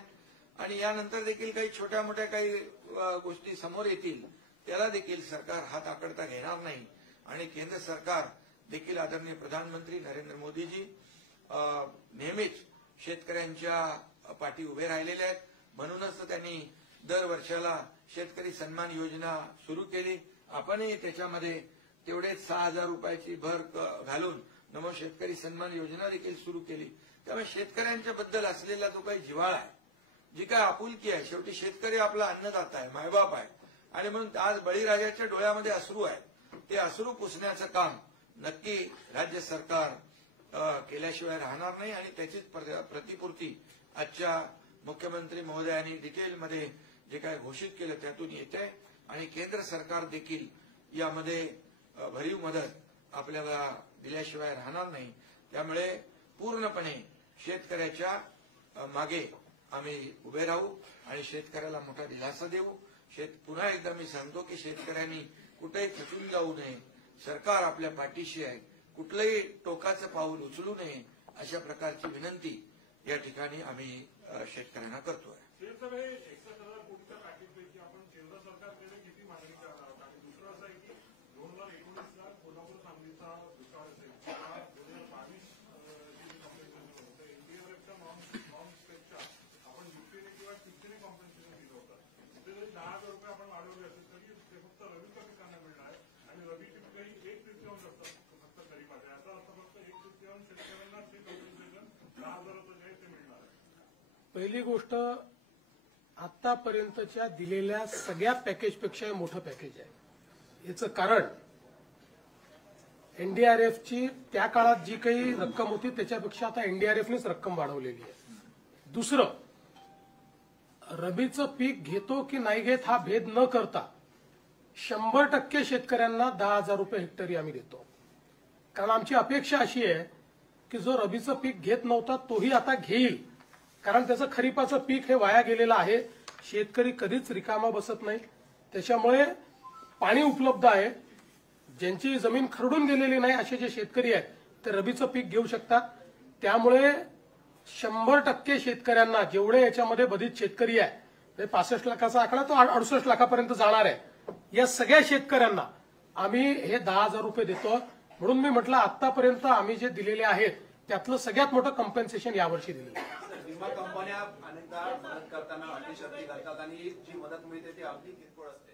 आणि यानंतर देखील काही छोट्या मोठ्या काही गोष्टी समोर येतील त्याला देखील सरकार हात आकडता घेणार नाही. आणि केंद्र सरकार देखील आदरणीय प्रधानमंत्री नरेंद्र मोदीजी नेहमीच शेतकऱ्यांच्या पाठी उभे राहिलेले आहेत. म्हणूनच त्यांनी दर वर्षाला शेतकरी सन्मान योजना सुरू केली. आपणही त्याच्यामध्ये तेवढेच 6,000 रुपयाची भर घालून नमो शेतकरी सन्मान योजना देखील सुरू केली. त्यामुळे शेतकऱ्यांच्या बद्दल असलेला जो काही जिव्हाळा आहे जी काय आपुलकी आहे, शेवटी शेतकरी आपला अन्नदाता आहे, मायबाप आहे, आणि म्हणून आज बळीराजाच्या डोळ्यामध्ये अश्रू आहे. ते अश्रू पुसण्याचं काम नक्की राज्य सरकार केल्याशिवाय राहणार नाही, आणि त्याचीच प्रतिपूर्ती आजच्या मुख्यमंत्री महोदयांनी डिटेलमध्ये जे काय घोषित केलं त्यातून येते. आणि केंद्र सरकार देखील यामध्ये भरीव मदत आपल्याला दिल्याशिवाय राहणार नाही. त्यामुळे पूर्णपणे शेतकऱ्याच्या मागे आम्ही उभे राहू आणि शेतकऱ्याला मोठा दिलासा देऊ. पुन्हा एकदा मी सांगतो की शेतकऱ्यांनी कुठेही खचून जाऊ नये. सरकार आपल्या पाठीशी आहे. कुठलंही टोकाचं पाऊल उचलू नये अशा प्रकारची विनंती या ठिकाणी आम्ही शेतकऱ्यांना करतोय. आपण केंद्र सरकारकडे किती मागणी करणार आहोत आणि दुसरं असं आहे की 2019ला कोल्हापूर सांगलीचा दुष्काळ असेल 2022 एनडीआरएफच्या नॉर्म्सपेक्षा आपण युक्तीने किंवा टिपकीने कॉम्पेन्सेशन दिलं होतं. ते जरी 10,000 रुपये आपण वाढवले असेल तरी ते फक्त रबीच्या पिकांना मिळणार आहे आणि रबीची पिकं ही 1/3 असतात फक्त खरीपाचे. याचा अर्थ फक्त 1/3 शेतकऱ्यांना ते कॉम्पेन्सेशन 10,000चं जे आहे ते मिळणार आहे. पहिली गोष्ट, आतापर्यंतच्या दिलेल्या सगळ्या पॅकेजपेक्षा मोठं पॅकेज आहे. याचं कारण एनडीआरएफची त्या काळात जी काही रक्कम होती त्याच्यापेक्षा आता एनडीआरएफनेच रक्कम वाढवलेली आहे. दुसरं, रबीचं पीक घेतो की नाही घेत हा भेद न करता 100% शेतकऱ्यांना 10,000 रुपये हेक्टरी आम्ही देतो. कारण आमची अपेक्षा अशी आहे की जो रबीचं पीक घेत नव्हता तोही आता घेईल. कारण त्याचं खरीपाचं पीक हे वाया गेलेलं आहे. शेतकरी कधीच रिकामा बसत नाही. त्याच्यामुळे पाणी उपलब्ध आहे. ज्यांची जमीन खरडून गेलेली नाही असे जे शेतकरी आहेत ते रबीचं पीक घेऊ शकतात. त्यामुळे 100% शेतकऱ्यांना, जेवढे याच्यामध्ये बाधित शेतकरी आहे 65 लाखाचा आकडा तो 68 लाखापर्यंत जाणार आहे, या सगळ्या शेतकऱ्यांना आम्ही हे 10,000 रुपये देतो. म्हणून मी म्हटलं आतापर्यंत आम्ही जे दिलेले आहेत त्यातलं सगळ्यात मोठं कॉम्पेन्सेशन यावर्षी दिलेलं आहे. विमा कंपन्या अनेकदा मदत करताना अटी शर्ती घालतात आणि जी मदत मिळते ती अगदी किरकोळ असते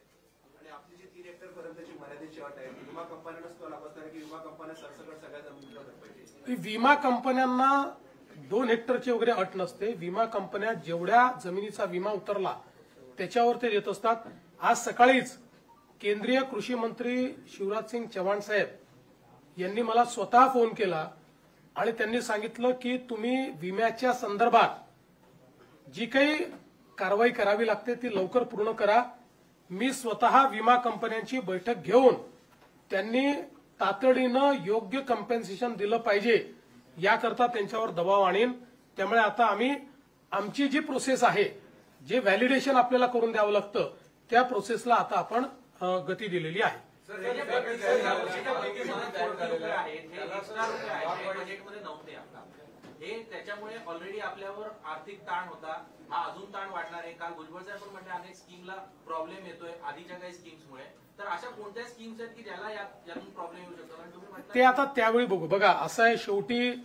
आणि आपली जी 3 हेक्टर पर्यंतची मर्यादेची अट आहे विमा कंपन्यांनाच तो लागत नाही की विमा कंपन्या सरसकट सगळ्या जमिनीला भरपाई. विमा कंपन्यांना 2 हेक्टरची वगैरे अट नसते. विमा कंपन्या जेवढ्या जमिनीचा विमा उतरला त्याच्यावर ते देत असतात. आज सकाळीच केंद्रीय कृषी मंत्री शिवराज सिंग चौहान साहेब यांनी मला स्वतः फोन केला आणि त्यांनी सांगितलं की तुम्ही विम्याच्या संदर्भात जी काही कारवाई करावी लागते ती लवकर पूर्ण करा. मी स्वतः विमा कंपन्यांची बैठक घेऊन त्यांनी तातडीनं योग्य कॉम्पेन्सेशन दिलं पाहिजे याकरता त्यांच्यावर दबाव आणीन. त्यामुळे आता आम्ही आमची जी प्रोसेस आहे, जे व्हॅलिडेशन आपल्याला करून द्यावं लागतं त्या प्रोसेसला आता आपण गती दिलेली आहे. त्याच्यामुळे ऑलरेडी आपल्यावर आर्थिक ताण होता, हा अजून ताण वाढणार आहे. काल भुजबळ साहेब पण म्हणजे अनेक स्कीमला प्रॉब्लेम येतोय आधीच्या काही स्कीम्समुळे. तर अशा कोणत्या स्कीम्स आहेत की ज्याला यातून प्रॉब्लेम येऊ शकतो? आणि तुम्ही म्हटलं ते आता त्यावेळी बघू. बघा असं आहे, शेवटी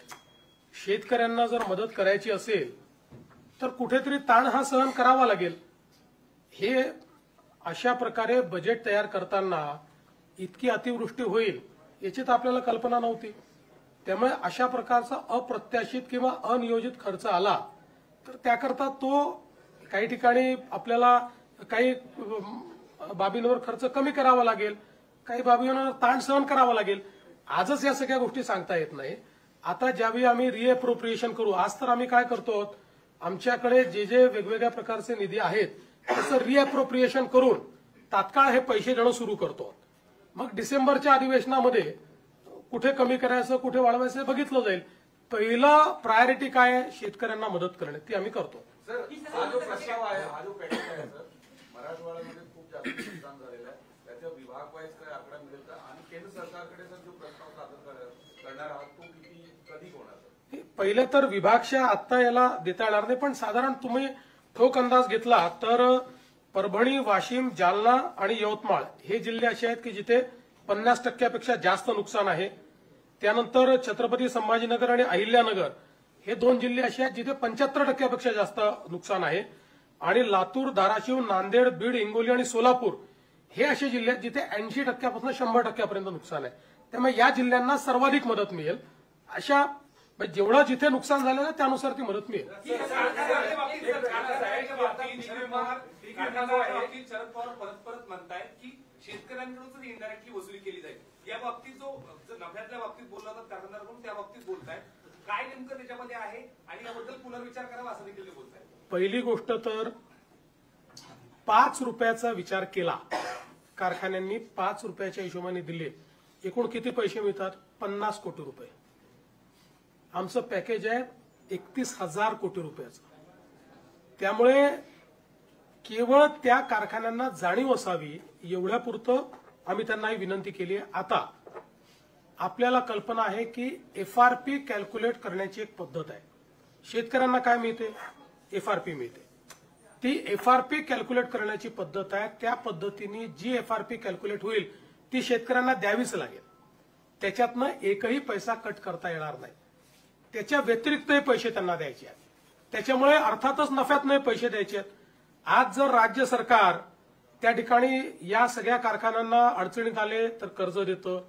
शेतकऱ्यांना जर मदत करायची असेल तर कुठेतरी ताण हा सहन करावा लागेल. हे अशा प्रकारे बजेट तयार करताना इतकी अतिवृष्टी होईल याची तर आपल्याला कल्पना नव्हती. त्यामुळे अशा प्रकारचा अप्रत्याशित किंवा अनियोजित खर्च आला तर त्याकरता तो काही ठिकाणी आपल्याला काही बाबींवर खर्च कमी करावा लागेल, काही बाबींवर ताण सहन करावा लागेल. आजच या सगळ्या गोष्टी सांगता येत नाही. आता ज्यावेळी आम्ही रिएप्रोप्रिएशन करू, आज तर आम्ही काय करतो, आमच्याकडे जे जे वेगवेगळ्या प्रकारचे निधी आहेत त्याचं रिएप्रोप्रिएशन करून तात्काळ हे पैसे देणं सुरू करतो. मग डिसेंबरच्या अधिवेशनामध्ये कुठे कमी करायचं कुठे वाढवायचं बघितलं जाईल. पहिलं प्रायोरिटी काय आहे, शेतकऱ्यांना मदत करणे, ती आम्ही करतो. सर, हा जो प्रस्ताव आहे, हा जो पेंडिंग आहे सर, मराठवाड्यामध्ये खूप जास्त नुकसान झालेलं आहे. त्याच्या विभाग वाईज काय आकडा मिळेल का? आणि केंद्र सरकारकडे सर जो प्रस्ताव सादर करणार आहात तो कधी होणार? पहिलं तर विभागशा आत्ता याला देता येणार नाही, पण साधारण तुम्ही ठोक अंदाज घेतला तर परभणी, वाशिम, जालना आणि यवतमाळ हे जिल्हे असे आहेत की जिथे 50% जास्त नुकसान आहे. त्यानंतर छत्रपती संभाजीनगर आणि अहिल्यानगर हे 2 जिल्हे असे आहेत जिथे 75% जास्त नुकसान आहे. आणि लातूर, धाराशिव, नांदेड, बीड, हिंगोली आणि सोलापूर हे असे जिल्हे आहेत जिथे 80% 100% नुकसान आहे. त्यामुळे या जिल्ह्यांना सर्वाधिक मदत मिळेल. अशा म्हणजे जेवढं जिथे नुकसान झालं ना त्यानुसार ती मदत मिळेल. शरद पवार परत म्हणतायत की शेतकऱ्यांकडून इनडायरेक्टली वसुली केली जाईल. या बाबतीत जो नफ्यातल्या बाबतीत बोलला होता कारखानदाराकडून त्या बाबतीत बोलतायत, काय नेमकं त्याच्यामध्ये आहे आणि याबद्दल पुनर्विचार करावा असं देखील ते बोलतायत. पहिली गोष्ट तर 5 रुपयाचा विचार केला, कारखान्यांनी 5 रुपयाच्या हिशोबाने दिले, एकूण किती पैसे मिळतात? 50 कोटी रुपये. आमचं पॅकेज आहे 31,000 कोटी रुपयाचं. त्यामुळे केवळ त्या कारखान्यांना जाणीव असावी एवढ्यापुरतं आम्ही त्यांना ही विनंती केली आहे. आता आपल्याला कल्पना आहे की FRP कॅल्क्युलेट करण्याची एक पद्धत आहे. शेतकऱ्यांना काय मिळते? FRP मिळते. ती FRP कॅल्क्युलेट करण्याची पद्धत आहे. त्या पद्धतीने जी FRP कॅल्क्युलेट होईल ती शेतकऱ्यांना द्यावीच लागेल. त्याच्यातनं एकही पैसा कट करता येणार नाही. त्याच्या व्यतिरिक्तही पैसे त्यांना द्यायचे आहेत. त्याच्यामुळे अर्थातच नफ्यात नाही पैसे द्यायचे आहेत. आज जर राज्य सरकार त्या ठिकाणी या सगळ्या कारखान्यांना अडचणीत आले तर कर्ज देतं,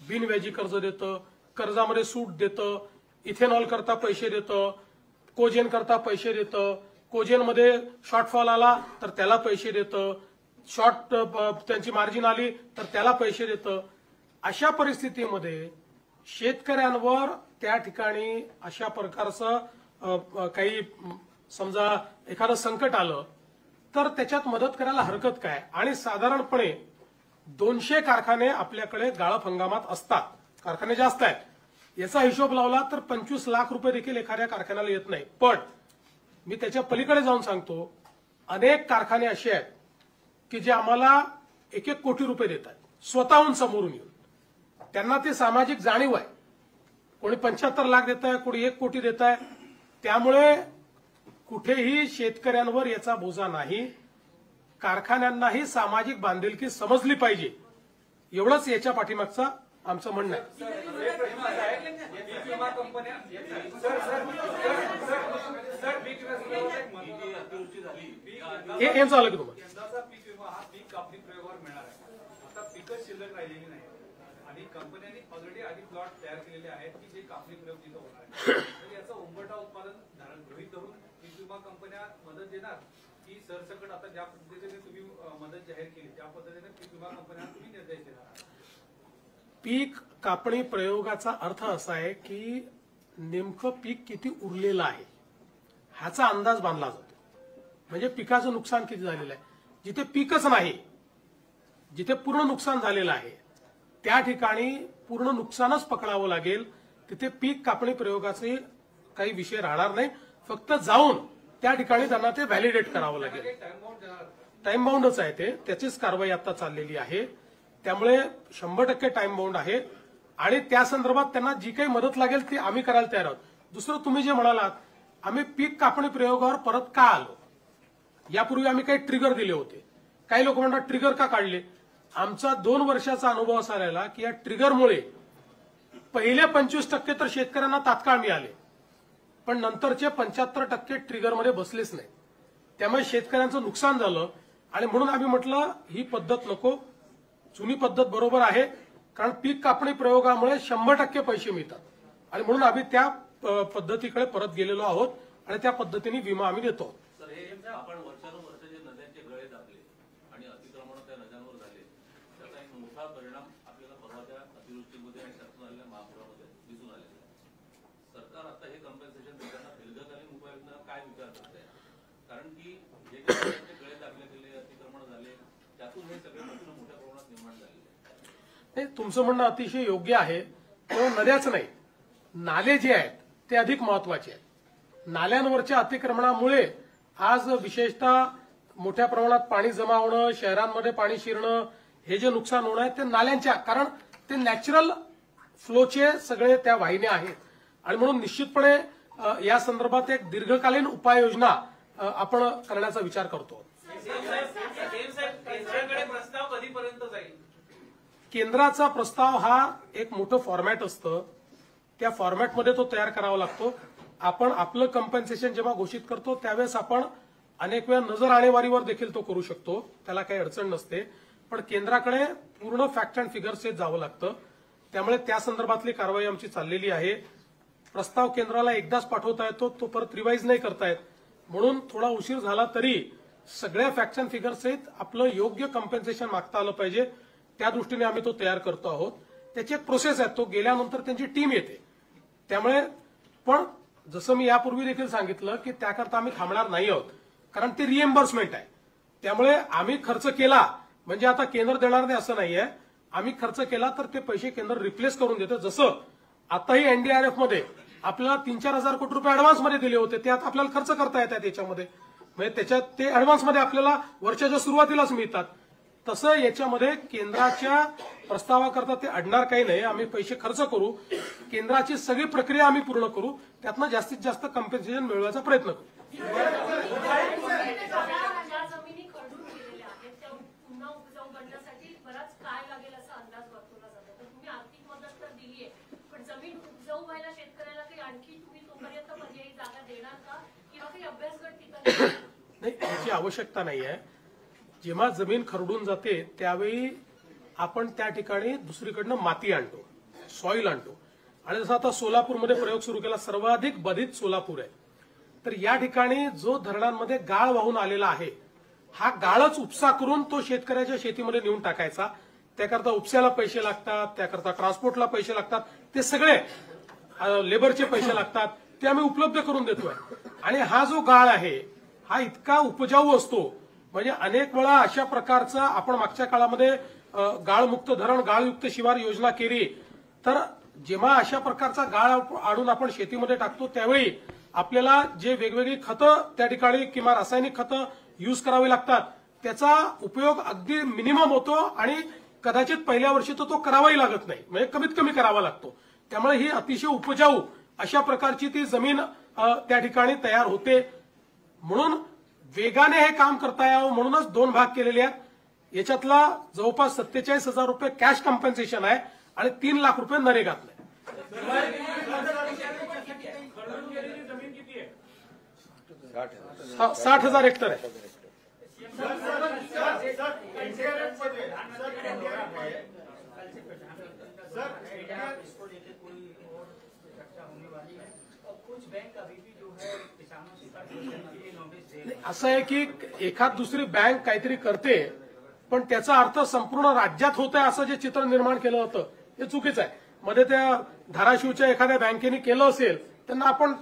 बिनव्याजी कर्ज देतं, कर्जामध्ये सूट देतं, इथेनॉल करता पैसे देतं, कोजेन करता पैसे देतं, कोजेनमध्ये शॉर्टफॉल आला तर त्याला पैसे देतं, त्यांची मार्जिन आली तर त्याला पैसे देतं. अशा परिस्थितीमध्ये शेतकऱ्यांवर त्या ठिकाणी अशा प्रकारचं काही समजा एखादं संकट आलं तर त्याच्यात मदत करायला हरकत काय? आणि साधारणपणे 200 कारखाने आपल्याकडे गाळप हंगामात असतात. कारखाने जास्त आहेत. याचा हिशोब लावला तर 25 लाख रुपये देखील एखाद्या कारखान्याला येत नाही. पण मी त्याच्या पलीकडे जाऊन सांगतो, अनेक कारखाने असे आहेत की जे आम्हाला 1-1 कोटी रुपये देत आहेत स्वतःहून समोरून येऊन. त्यांना ती सामाजिक जाणीव आहे. कोणी 75 लाख देत आहे, कोणी 1 कोटी देत आहे. त्यामुळे कुठेही शेतकऱ्यांवर याचा बोजा नाही. कारखान्यांनाही सामाजिक बांधिलकी समजली पाहिजे, एवढंच याच्या पाठीमागचं आमचं म्हणणं आहे. हे झालं की तुम्हाला यंदाचा पीक विमा हा पीक कापणी प्रयोगावर मिळणार आहे. आता पिकच शिल्लक राहिलेली नाही आणि कंपन्यांनी ऑलरेडी आधी प्लॉट तयार केलेले आहेत की जे कापणी प्रयोग तिथं होणार आहे. तर याचं उंबरठा उत्पादन गृहीत धरून पीक विमा कंपन्या मदत देणार की सरसकट आता ज्या पद्धतीने तुम्ही मदत जाहीर केली त्या पद्धतीने पीक विमा कंपन्यांना तुम्ही निर्देश देणार? पीक कापणी प्रयोगाचा अर्थ असा आहे की नेमकं पीक किती उरलेलं आहे ह्याचा अंदाज बांधला जातो. म्हणजे पिकाचं नुकसान किती झालेलं आहे. जिथे पीकच नाही, जिथे पूर्ण नुकसान झालेलं आहे त्या ठिकाणी पूर्ण नुकसानच पकडावं लागेल. तिथे पीक कापणी प्रयोगाचे काही विषय राहणार नाही. फक्त जाऊन त्या ठिकाणी त्यांना ते व्हॅलिडेट करावं लागेल. टाइम बाउंडच आहे ते, त्याचीच कारवाई आता चाललेली आहे. त्यामुळे 100% टाइम बाउंड आहे आणि त्या संदर्भात त्यांना जी काही मदत लागेल ती आम्ही करायला तयार आहोत. दुसरं तुम्ही जे म्हणालात, आम्ही पीक कापणी प्रयोगावर परत का आलो? यापूर्वी आम्ही काही ट्रिगर दिले होते. काही लोक म्हणतात ट्रिगर का काढले? आमचा 2 वर्षाचा अनुभव असा राहिला की या ट्रिगरमुळे पहिले 25% तर शेतकऱ्यांना तात्काळ मिळाले, पण नंतरचे 75% ट्रिगरमध्ये बसलेच नाही. त्यामुळे शेतकऱ्यांचं नुकसान झालं आणि म्हणून आम्ही म्हटलं ही पद्धत नको, जुनी पद्धत बरोबर आहे. कारण पीक कापणी प्रयोगामुळे 100% पैसे मिळतात आणि म्हणून आम्ही त्या पद्धतीकडे परत गेलेलो आहोत आणि त्या पद्धतीने विमा आम्ही देतो. सर, हे आपण वर्षानुवर्ष जे नद्यांचे गळे दाबले आणि अतिक्रमण त्या नद्यांवर झाले त्याचा एक मोठा परिणाम आपल्याला परवाच्या अतिवृष्टीमध्ये आणि त्यातून आलेल्या महापुरामध्ये दिसून आलेला आहे. सरकार आता हे कॉम्पेन्सेशन देताना दीर्घकालीन उपाययोजना काय विचार करत आहे? कारण की जे काही गळे दाबले गेले, अतिक्रमण झाले, त्यातून हे सगळे प्रश्न मोठ्या प्रमाणात निर्माण झालेले आहे. तुमचं म्हणणं अतिशय योग्य आहे. केवळ नद्याच नाही, नाले जे आहेत ते अधिक महत्वाचे आहेत. नाल्यांवरच्या अतिक्रमणामुळे आज विशेषतः मोठ्या प्रमाणात पाणी जमा होणं, शहरांमध्ये पाणी शिरणं, हे जे नुकसान होणं आहे ते नाल्यांच्या, कारण ते नॅचरल फ्लोचे सगळे त्या वाहिन्या आहेत आणि म्हणून निश्चितपणे या संदर्भात एक दीर्घकालीन उपाययोजना आपण करण्याचा विचार करतो. प्रस्ताव कधीपर्यंत जाईल? केंद्राचा प्रस्ताव हा एक मोठं फॉर्मॅट असतं. त्या फॉर्मॅटमध्ये तो तयार करावा लागतो. आपण आपलं कम्पेन्सेशन जेव्हा घोषित करतो त्यावेळेस आपण अनेक वेळा नजर आणेवारीवर देखील तो करू शकतो, त्याला काही अडचण नसते. पण केंद्राकडे पूर्ण फॅक्ट अँड फिगर्स जावं लागतं. त्यामुळे त्या संदर्भातली कारवाई आमची चाललेली आहे. प्रस्ताव केंद्राला एकदाच पाठवता येतो, तो परत रिवाईज नाही करतायत. म्हणून थोडा उशीर झाला तरी सगळ्या फॅक्ट्स अँड फिगर सहित आपलं योग्य कॉम्पेन्सेशन मागता आलं पाहिजे. त्या दृष्टीने आम्ही तो तयार करतो आहोत. त्याची एक प्रोसेस आहे, तो गेल्यानंतर त्यांची टीम येते. त्यामुळे पण जसं मी यापूर्वी देखील सांगितलं की त्याकरता आम्ही थांबणार नाही आहोत, कारण ते रिएम्बर्समेंट आहे. त्यामुळे आम्ही खर्च केला म्हणजे आता केंद्र देणार नाही असं नाहीये. आम्ही खर्च केला तर ते पैसे केंद्र रिप्लेस करून देतं. जसं आताही एनडीआरएफ मध्ये आपल्याला 3-4 हजार कोटी रुपये ऍडव्हान्समध्ये दिले होते, ते आता आपल्याला खर्च करता येतात याच्यामध्ये. म्हणजे त्याच्यात ते ऍडव्हान्समध्ये आपल्याला वर्षाच्या सुरुवातीलाच मिळतात. तसं याच्यामध्ये केंद्राच्या प्रस्तावाकरता ते अडणार काही नाही. आम्ही पैसे खर्च करू, केंद्राची सगळी प्रक्रिया आम्ही पूर्ण करू, त्यातनं जास्तीत जास्त कॉम्पेन्सेशन मिळवायचा प्रयत्न करू. नाही, याची आवश्यकता नाही आहे. जेव्हा जमीन खरडून जाते त्यावेळी आपण त्या ठिकाणी दुसरीकडनं माती आणतो, सॉइल आणतो. आणि जसं आता सोलापूरमध्ये प्रयोग सुरू केला, सर्वाधिक बाधित सोलापूर आहे. तर या ठिकाणी जो धरणांमध्ये गाळ वाहून आलेला आहे, हा गाळच उपसा करून तो शेतकऱ्याच्या शेतीमध्ये नेऊन टाकायचा. त्याकरता उपस्याला पैसे लागतात, त्याकरता ट्रान्सपोर्टला पैसे लागतात, ते सगळे लेबरचे पैसे लागतात, ते आम्ही उपलब्ध करून देतोय. आणि हा जो गाळ आहे हा इतका उपजाऊ असतो, म्हणजे अनेक वेळा अशा प्रकारचा आपण मागच्या काळामध्ये गाळमुक्त धरण, गाळयुक्त शिवार योजना केली. तर जेव्हा अशा प्रकारचा गाळ आणून आपण शेतीमध्ये टाकतो त्यावेळी आपल्याला जे वेगवेगळी खतं त्या ठिकाणी किंवा रासायनिक खतं यूज करावी लागतात, त्याचा उपयोग अगदी मिनिमम होतो आणि कदाचित पहिल्या वर्षी तो करावाही लागत नाही, म्हणजे कमीत कमी करावा लागतो. त्यामुळे ही अतिशय उपजाऊ अशा प्रकारची ती जमीन त्या ठिकाणी तयार होते. म्हणून वेगाने हे काम करता यावं म्हणूनच 2 भाग केलेले आहेत. याच्यातला जवळपास 47,000 रुपये कॅश कॉम्पेन्सेशन आहे आणि 3 लाख रुपये नरेगातले. 60,000 हेक्टर आहे. असं आहे की एखाद दुसरी बँक काहीतरी करते, पण त्याचा अर्थ संपूर्ण राज्यात होत आहे असं जे चित्र निर्माण केलं होतं हे चुकीचं आहे. मध्ये त्या धाराशिवच्या एखाद्या बँकेने केलं असेल त्यांना आपण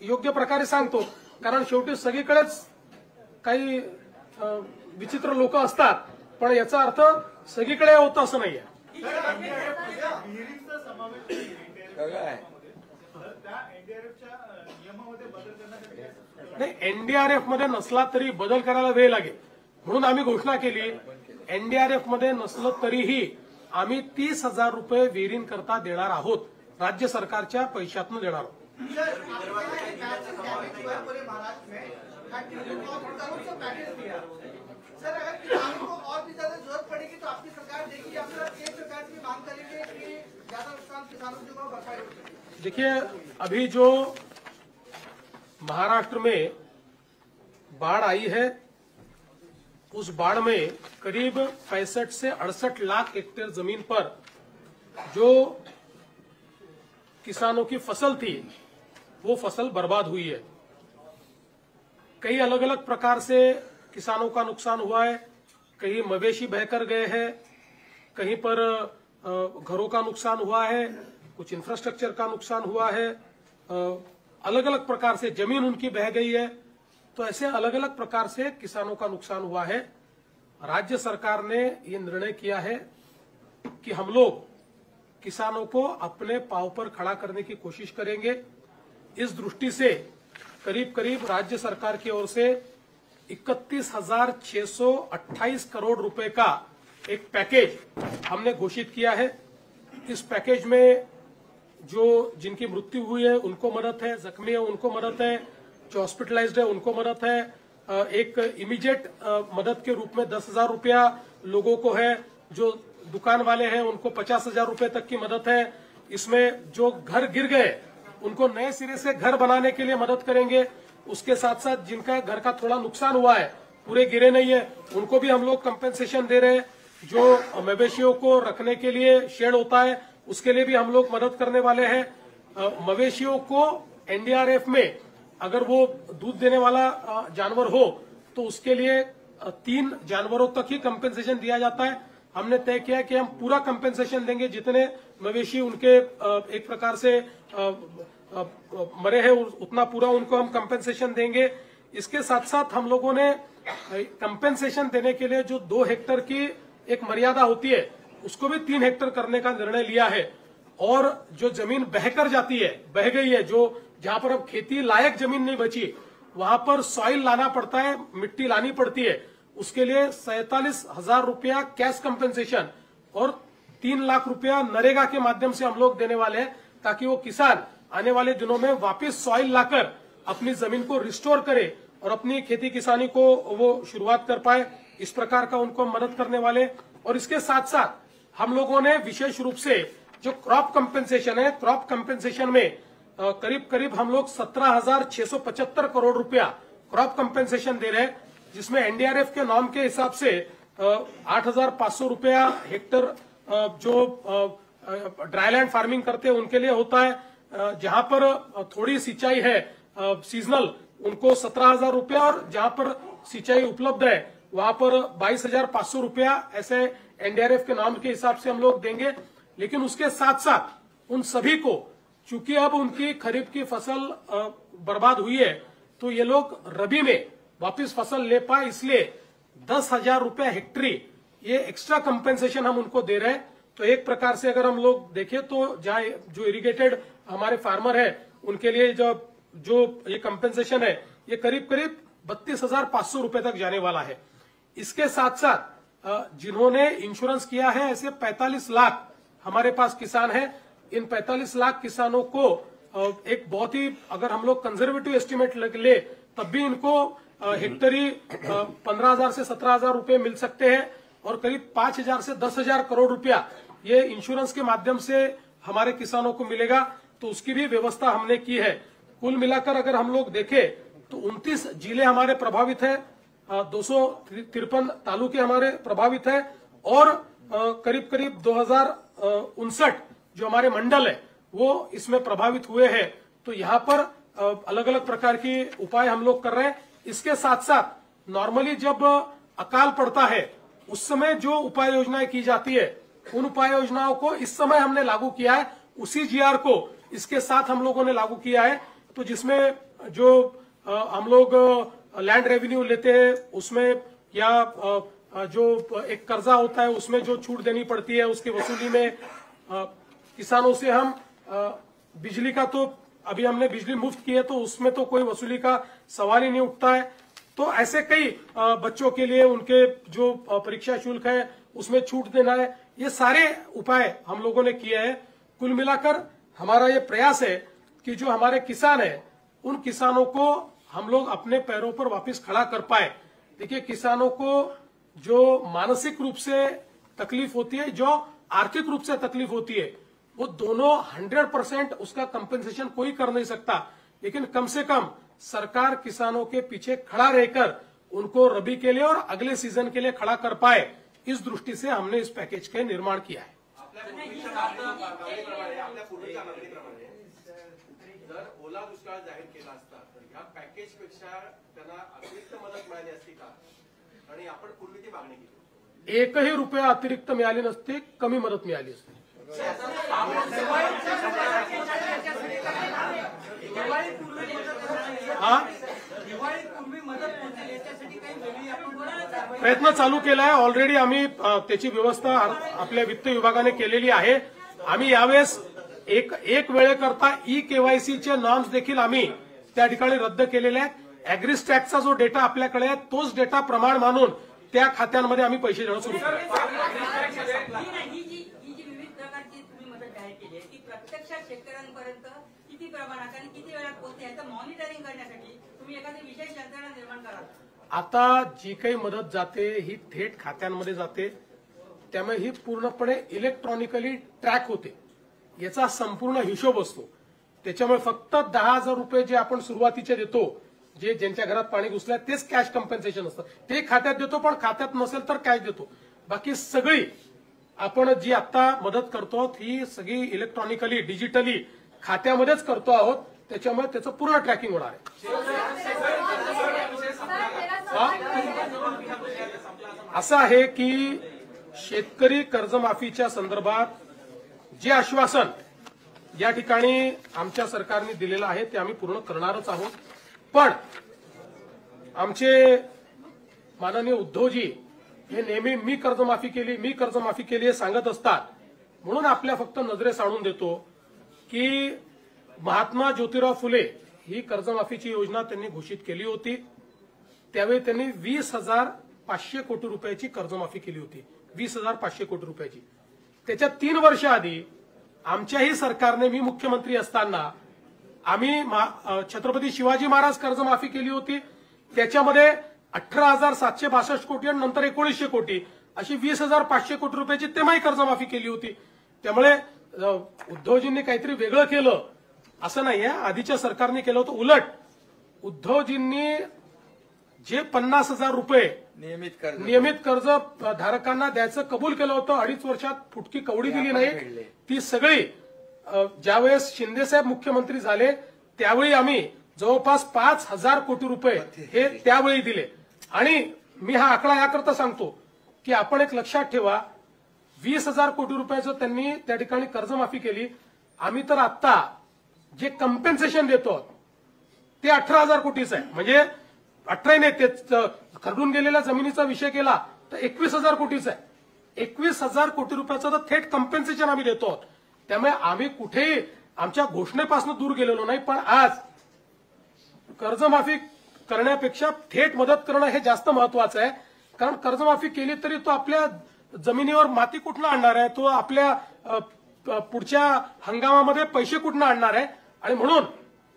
योग्य प्रकारे सांगतो, कारण शेवटी सगळीकडेच काही विचित्र लोक असतात, पण याचा अर्थ सगळीकडे होतं असं नाहीये. नाही, एनडीआरएफ मध्ये नसला तरी बदल करायला वेळ लागेल म्हणून आम्ही घोषणा केली. एनडीआरएफ मध्ये नसलं तरीही आम्ही 30,000 रुपये विहिरीं करता देणार आहोत, राज्य सरकारच्या पैशातून देणार आहोत. सर, अगर किसानों को और भी ज्यादा जरूरत पड़ेगी तो आपकी सरकार देगी या फिर केंद्र सरकार की मांग करेंगे कि ज्यादा नुकसान किसानों को भरपाई होगी? देखिए, अभी जो महाराष्ट्र में बाढ़ आई है, उस बाढ़ में करीब 65 से 68 लाख हेक्टेयर जमीन पर जो किसानों की फसल थी वो फसल बर्बाद हुई है. कई अलग अलग प्रकार से किसानों का नुकसान हुआ है. कहीं मवेशी बहकर गए हैं, कहीं पर घरों का नुकसान हुआ है, कुछ इंफ्रास्ट्रक्चर का नुकसान हुआ है, अलग अलग प्रकार से जमीन उनकी बह गई है. तो ऐसे अलग अलग प्रकार से किसानों का नुकसान हुआ है. राज्य सरकार ने ये निर्णय किया है कि हम लोग किसानों को अपने पांव पर खड़ा करने की कोशिश करेंगे. इस दृष्टि से करीब करीब राज्य सरकार की ओर से 31,628 करोड़ रुपए का एक पैकेज हमने घोषित किया है. इस पैकेज में जो जिनकी मृत्यु हुई है उनको मदद है, जख्मी है उनको मदद है, जो हॉस्पिटलाइज्ड है उनको मदद है, एक इमीडिएट मदद के रूप में 10,000 रुपया लोगों को है, जो दुकान वाले हैं उनको 50,000 रुपए तक की मदद है. इसमें जो घर गिर गए उनको नए सिरे से घर बनाने के लिए मदद करेंगे. उसके साथ साथ जिनका घर का थोड़ा नुकसान हुआ है, पूरे गिरे नहीं है, उनको भी हम लोग कंपेंसेशन दे रहे हैं. जो मवेशियों को रखने के लिए शेड होता है उसके लिए भी हम लोग मदद करने वाले हैं. मवेशियों को एनडीआरएफ में अगर वो दूध देने वाला जानवर हो तो उसके लिए 3 जानवरों तक ही कंपेंसेशन दिया जाता है। हमने तय किया कि हम पूरा कंपेंसेशन देंगे, जितने मवेशी उनके एक प्रकार से मरे हैं उतना पूरा उनको हम कंपेंसेशन देंगे। इसके साथ साथ हम लोगों ने कंपेंसेशन देने के लिए जो 2 हेक्टेयर की एक मर्यादा होती है उसको भी 3 हेक्टेयर करने का निर्णय लिया है। और जो जमीन बहकर जाती है, बह गई है, जो जहां पर अब खेती लायक जमीन नहीं बची वहां पर सॉइल लाना पड़ता है, मिट्टी लानी पड़ती है, उसके लिए 47,000 रुपया कैश कंपेंसेशन और 3 लाख रुपया नरेगा के माध्यम से हम लोग देने वाले हैं, ताकि वो किसान आने वाले दिनों में वापस सॉइल लाकर अपनी जमीन को रिस्टोर करे और अपनी खेती किसानी को वो शुरुआत कर पाए। इस प्रकार का उनको मदद करने वाले। और इसके साथ साथ हम लोगों ने विशेष रूप से जो क्रॉप कंपेंसेशन है, क्रॉप कंपेंसेशन में करीब करीब हम लोग 17,675 करोड़ रुपया क्रॉप कंपेंसेशन दे रहे हैं, जिसमें एनडीआरएफ के नॉर्म के हिसाब से 8,500 रुपया हेक्टर जो ड्राईलैंड फार्मिंग करते हैं उनके लिए होता है। जहां पर थोड़ी सिंचाई है सीजनल उनको 17,000 रुपया, और जहां पर सिंचाई उपलब्ध है वहां पर 22,500 रुपया ऐसे एनडीआरएफ के नाम के हिसाब से हम लोग देंगे। लेकिन उसके साथ साथ उन सभी को, चूंकि अब उनकी खरीफ की फसल बर्बाद हुई है तो ये लोग रबी में वापस फसल ले पाए, इसलिए 10,000 रुपया हेक्टरी ये एक्स्ट्रा कंपेंसेशन हम उनको दे रहे हैं। तो एक प्रकार से अगर हम लोग देखें तो जहां जो इरिगेटेड हमारे फार्मर है उनके लिए जो ये कंपेंसेशन है ये करीब करीब 32,500 रुपए तक जाने वाला है। इसके साथ साथ जिन्होंने इंश्योरेंस किया है ऐसे 45 लाख हमारे पास किसान हैं। इन 45 लाख किसानों को एक बहुत ही, अगर हम लोग कंजर्वेटिव एस्टिमेट ले तब भी इनको हेक्टरी 15,000 से 17,000 रुपए मिल सकते हैं, और करीब 5,000 से 10,000 करोड़ रुपया ये इंश्योरेंस के माध्यम से हमारे किसानों को मिलेगा। तो उसकी भी व्यवस्था हमने की है। कुल मिलाकर अगर हम लोग देखें तो 29 जिले हमारे प्रभावित है, 253 तालुके हमारे प्रभावित है, और करीब करीब 2059 जो हमारे मंडल है वो इसमें प्रभावित हुए हैं। तो यहाँ पर अलग अलग प्रकार की उपाय हम लोग कर रहे हैं। इसके साथ साथ नॉर्मली जब अकाल पड़ता है उस समय जो उपाय योजनाएं की जाती है उन उपाय योजनाओं को इस समय हमने लागू किया है, उसी जीआर को इसके साथ हम लोगों ने लागू किया है। तो जिसमें जो हम लोग लैंड रेवेन्यू लेते हैं उसमें, या जो एक कर्जा होता है उसमें जो छूट देनी पड़ती है उसकी वसूली में, किसानों से हम बिजली का, तो अभी हमने बिजली मुफ्त की है तो उसमें तो कोई वसूली का सवाल ही नहीं उठता है। तो ऐसे कई बच्चों के लिए उनके जो परीक्षा शुल्क है उसमें छूट देना है, ये सारे उपाय हम लोगों ने किए हैं। कुल मिलाकर हमारा ये प्रयास है कि जो हमारे किसान हैं उन किसानों को हम लोग अपने पैरों पर वापस खड़ा कर पाए। देखिए, किसानों को जो मानसिक रूप से तकलीफ होती है, जो आर्थिक रूप से तकलीफ होती है, वो दोनों 100% उसका कंपेंसेशन कोई कर नहीं सकता, लेकिन कम से कम सरकार किसानों के पीछे खड़ा रहकर उनको रबी के लिए और अगले सीजन के लिए खड़ा कर पाए, इस दृष्टि से हमने इस पैकेज का निर्माण किया है। जर ओला दुष्काळ जाहीर केला असता तर ह्या पॅकेजपेक्षा त्यांना अतिरिक्त मदत मिळाली असती का? आणि आपण पूर्वी ती मागणी केली, एकही रुपया अतिरिक्त मिळाली नसती, कमी मदत मिळाली असती। प्रयत्न चालू केला आहे, ऑलरेडी आम्ही त्याची व्यवस्था आपल्या वित्त विभागाने केलेली आहे। आम्ही यावेळेस एक वेळेकरता केवायसीचे नॉर्म्स देखील आम्ही त्या ठिकाणी रद्द केलेले आहेत। ऍग्रीज टॅक्सचा जो डेटा आपल्याकडे आहे तोच डेटा प्रमाण मानून त्या खात्यांमध्ये आम्ही पैसे देणं सुरू केलं। प्रत्यक्षात शेतकऱ्यांपर्यंत किती प्रमाणात आणि किती वेळात पोहोचते याचं मॉनिटरिंग करण्यासाठी तुम्ही एखादी विशेष यंत्रणा निर्माण करा। आता जी काही मदत जाते ही थेट खात्यांमध्ये जाते, त्यामुळे ही पूर्णपणे इलेक्ट्रॉनिकली ट्रॅक होते, याचा संपूर्ण हिशोब असतो। त्याच्यामुळे फक्त 10,000 रुपये जे आपण सुरुवातीचे देतो, जे ज्यांच्या घरात पाणी घुसलं तेच कॅश कंपेन्सेशन असतं, ते खात्यात देतो, पण खात्यात नसेल तर कॅश देतो। बाकी सगळी आपण जी आता मदत करतो ही सगळी इलेक्ट्रॉनिकली डिजिटली खात्यामध्येच करतो आहोत, त्याच्यामुळे त्याचं पूर्ण ट्रॅकिंग होणार आहे. असं आहे की शेतकरी कर्जमाफीच्या संदर्भात जे आश्वासन या ठिकाणी आमच्या सरकारने दिलेलं आहे ते आम्ही पूर्ण करणारच आहोत. पण आमचे माननीय उद्धवजी हे नेहमी मी कर्जमाफी केली हे सांगत असतात. म्हणून आपल्या फक्त नजरेस आणून देतो की महात्मा ज्योतिराव फुले ही कर्जमाफीची योजना त्यांनी घोषित केली होती. त्यावेळी त्यांनी 20,500 कोटी रुपयाची कर्जमाफी केली होती. 20,500 कोटी रुपयाची. त्याच्या 3 वर्ष आधी आमच्याही सरकारने, मी मुख्यमंत्री असताना आम्ही छत्रपती शिवाजी महाराज कर्जमाफी केली होती. त्याच्यामध्ये 18,762 कोटी आणि नंतर 1900 कोटी अशी 20,500 कोटी रुपयाची तेव्हाही कर्जमाफी केली होती. त्यामुळे उद्धवजींनी काहीतरी वेगळं केलं असं नाहीये. आधीच्या सरकारने केलं होतं उलट. उद्धवजींनी जे 50,000 रुपये नियमित कर्ज धारकांना द्यायचं कबूल केलं होतं, 2.5 वर्षात फुटकी कवडी दिली नाही. ती सगळी ज्यावेळेस शिंदेसाहेब मुख्यमंत्री झाले त्यावेळी आम्ही जवळपास 5,000 कोटी रुपये हे त्यावेळी दिले. आणि मी हा आकडा याकरता सांगतो की आपण एक लक्षात ठेवा, 20,000 कोटी रुपयाचं त्यांनी त्या ठिकाणी कर्जमाफी केली. आम्ही तर आता जे कम्पेन्सेशन देतो ते 18,000 कोटीच आहे. म्हणजे 18 नाही, ते खरडून गेलेल्या जमिनीचा विषय केला तर 21,000 कोटीच आहे. 21,000 कोटी रुपयाचं तर थेट कम्पेन्सेशन आम्ही देतो. त्यामुळे आम्ही कुठेही आमच्या घोषणेपासून दूर गेलेलो नाही. पण आज कर्जमाफी करण्यापेक्षा थेट मदत करणं हे जास्त महत्वाचं आहे. कारण कर्जमाफी केली तरी तो आपल्या जमिनीवर माती कुठनं आणणार आहे, तो आपल्या पुढच्या हंगामामध्ये पैसे कुठनं आणणार आहे. आणि म्हणून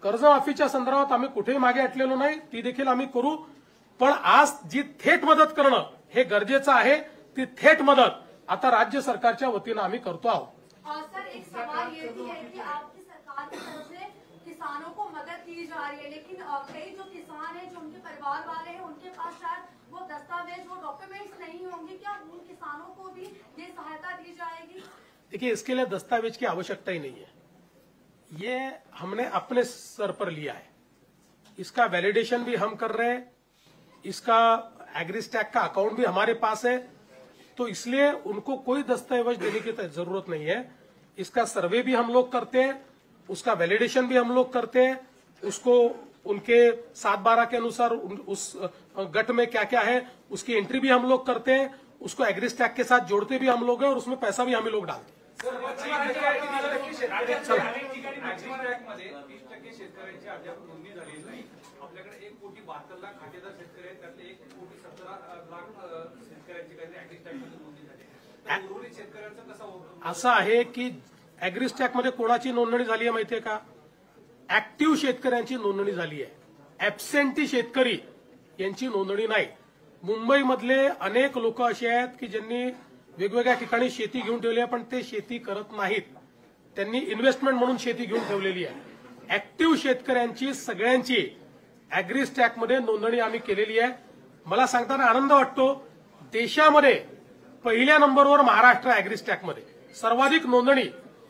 कर्जमाफीच्या संदर्भात आम्ही कुठेही मागे हटलेलो नाही, ती देखील आम्ही करू. पण आज जी थेट मदत करणं हे गरजेचं आहे, ती थेट मदत आता राज्य सरकारच्या वतीनं आम्ही करतो आहोत. सर, एक सवाल ये भी है कि आपकी सरकार की तरफ से किसानों को मदद दी जा रही है, लेकिन कई जो किसान हैं, जो उनके परिवार वाले हैं, उनके पास शायद वो दस्तावेज, वो डॉक्यूमेंट्स नहीं होंगे. क्या उन किसानों को भी ये सहायता दी जाएगी? देखिए, इसके लिए दस्तावेज की आवश्यकता ही नहीं है. ये हमने अपने सर पर लिया है. इसका वैलिडेशन भी हम कर रहे हैं. इसका एग्रीस्टैक का अकाउंट भी हमारे पास है. तो इसलिए उनको कोई दस्तावेज देने की जरूरत नहीं है. इसका सर्वे भी हम लोग करते हैं, उसका वैलिडेशन भी हम लोग करते हैं. उसको उनके 7/12 के अनुसार उस गट में क्या क्या है उसकी एंट्री भी हम लोग करते हैं. उसको एग्रीस्टैक के साथ जोड़ते भी हम लोग हैं और उसमें पैसा भी हम लोग डालते हैं. शेतकऱ्यांची अद्याप नोंदणी झालेली नाही. आपल्याकडे 1,72,00,000 खातेदार शेतकरी आहेत, त्यातले 1,17,00,000 शेतकऱ्यांची काहीतरी ऍग्रीस्टॅकमध्ये नोंदणी झाली. तर उर्वरित शेतकऱ्यांचं कसं होतं? असं आहे की ऍग्रीस्टॅकमध्ये कोणाची नोंदणी झाली आहे माहितीये का? ऍक्टिव्ह शेतकऱ्यांची नोंदणी झाली आहे. ऍबसेंटी शेतकरी यांची नोंदणी नाही. मुंबईमधले अनेक लोक असे आहेत की ज्यांनी वेगवेगळ्या ठिकाणी शेती घेऊन ठेवली आहे, पण ते शेती करत नाहीत. त्यांनी इन्व्हेस्टमेंट म्हणून शेती घेऊन ठेवलेली आहे. ऍक्टिव्ह शेतकऱ्यांची सगळ्यांची ऍग्रीस्टॅकमध्ये नोंदणी आम्ही केलेली आहे. मला सांगताना आनंद वाटतो, देशामध्ये पहिल्या नंबरवर महाराष्ट्र ऍग्रीस्टॅकमध्ये. सर्वाधिक नोंदणी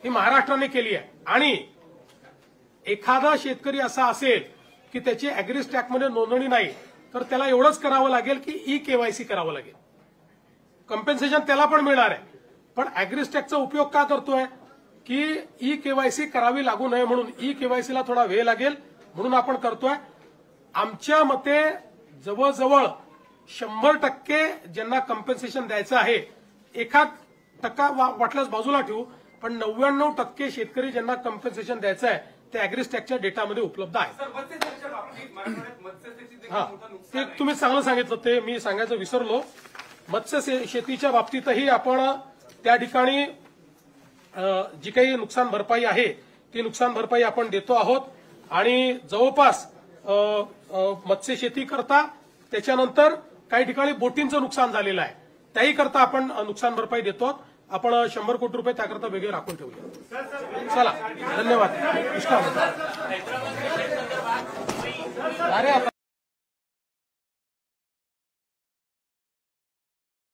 ही महाराष्ट्राने केली आहे. आणि एखादा शेतकरी असा असेल की त्याची ऍग्रीस्टॅकमध्ये नोंदणी नाही, तर त्याला एवढंच करावं लागेल की ई-केवायसी करावं लागेल. कम्पेन्सेशन त्याला पण मिळणार आहे. पण ऍग्रीस्टॅकचा उपयोग का करतोय की ई-केवायसी करावी लागू नये म्हणून. ई-केवायसीला थोडा वेळ लागेल म्हणून आपण करतोय. आमच्या मते जवळजवळ 100% ज्यांना कम्पेन्सेशन द्यायचं आहे, 1% वाटल्यास बाजूला ठेवू, पण 99% शेतकरी ज्यांना कम्पेन्सेशन द्यायचं आहे ते ऍग्रीस्टॅकच्या डेटामध्ये उपलब्ध आहे. हा, ते तुम्ही चांगलं सांगितलं, ते मी सांगायचं विसरलो. मत्स्य शेतीच्या बाबतीतही आपण त्या ठिकाणी जी काही नुकसान भरपाई आहे ती नुकसान भरपाई आपण देतो आहोत. आणि जवळपास मत्स्य शेती करता त्याच्यानंतर काही ठिकाणी बोटींचं नुकसान झालेलं आहे, त्याही करता आपण नुकसान भरपाई देतो. आपण 100 कोटी रुपये त्याकरता वेगळे राखून ठेवले. चला, धन्यवाद.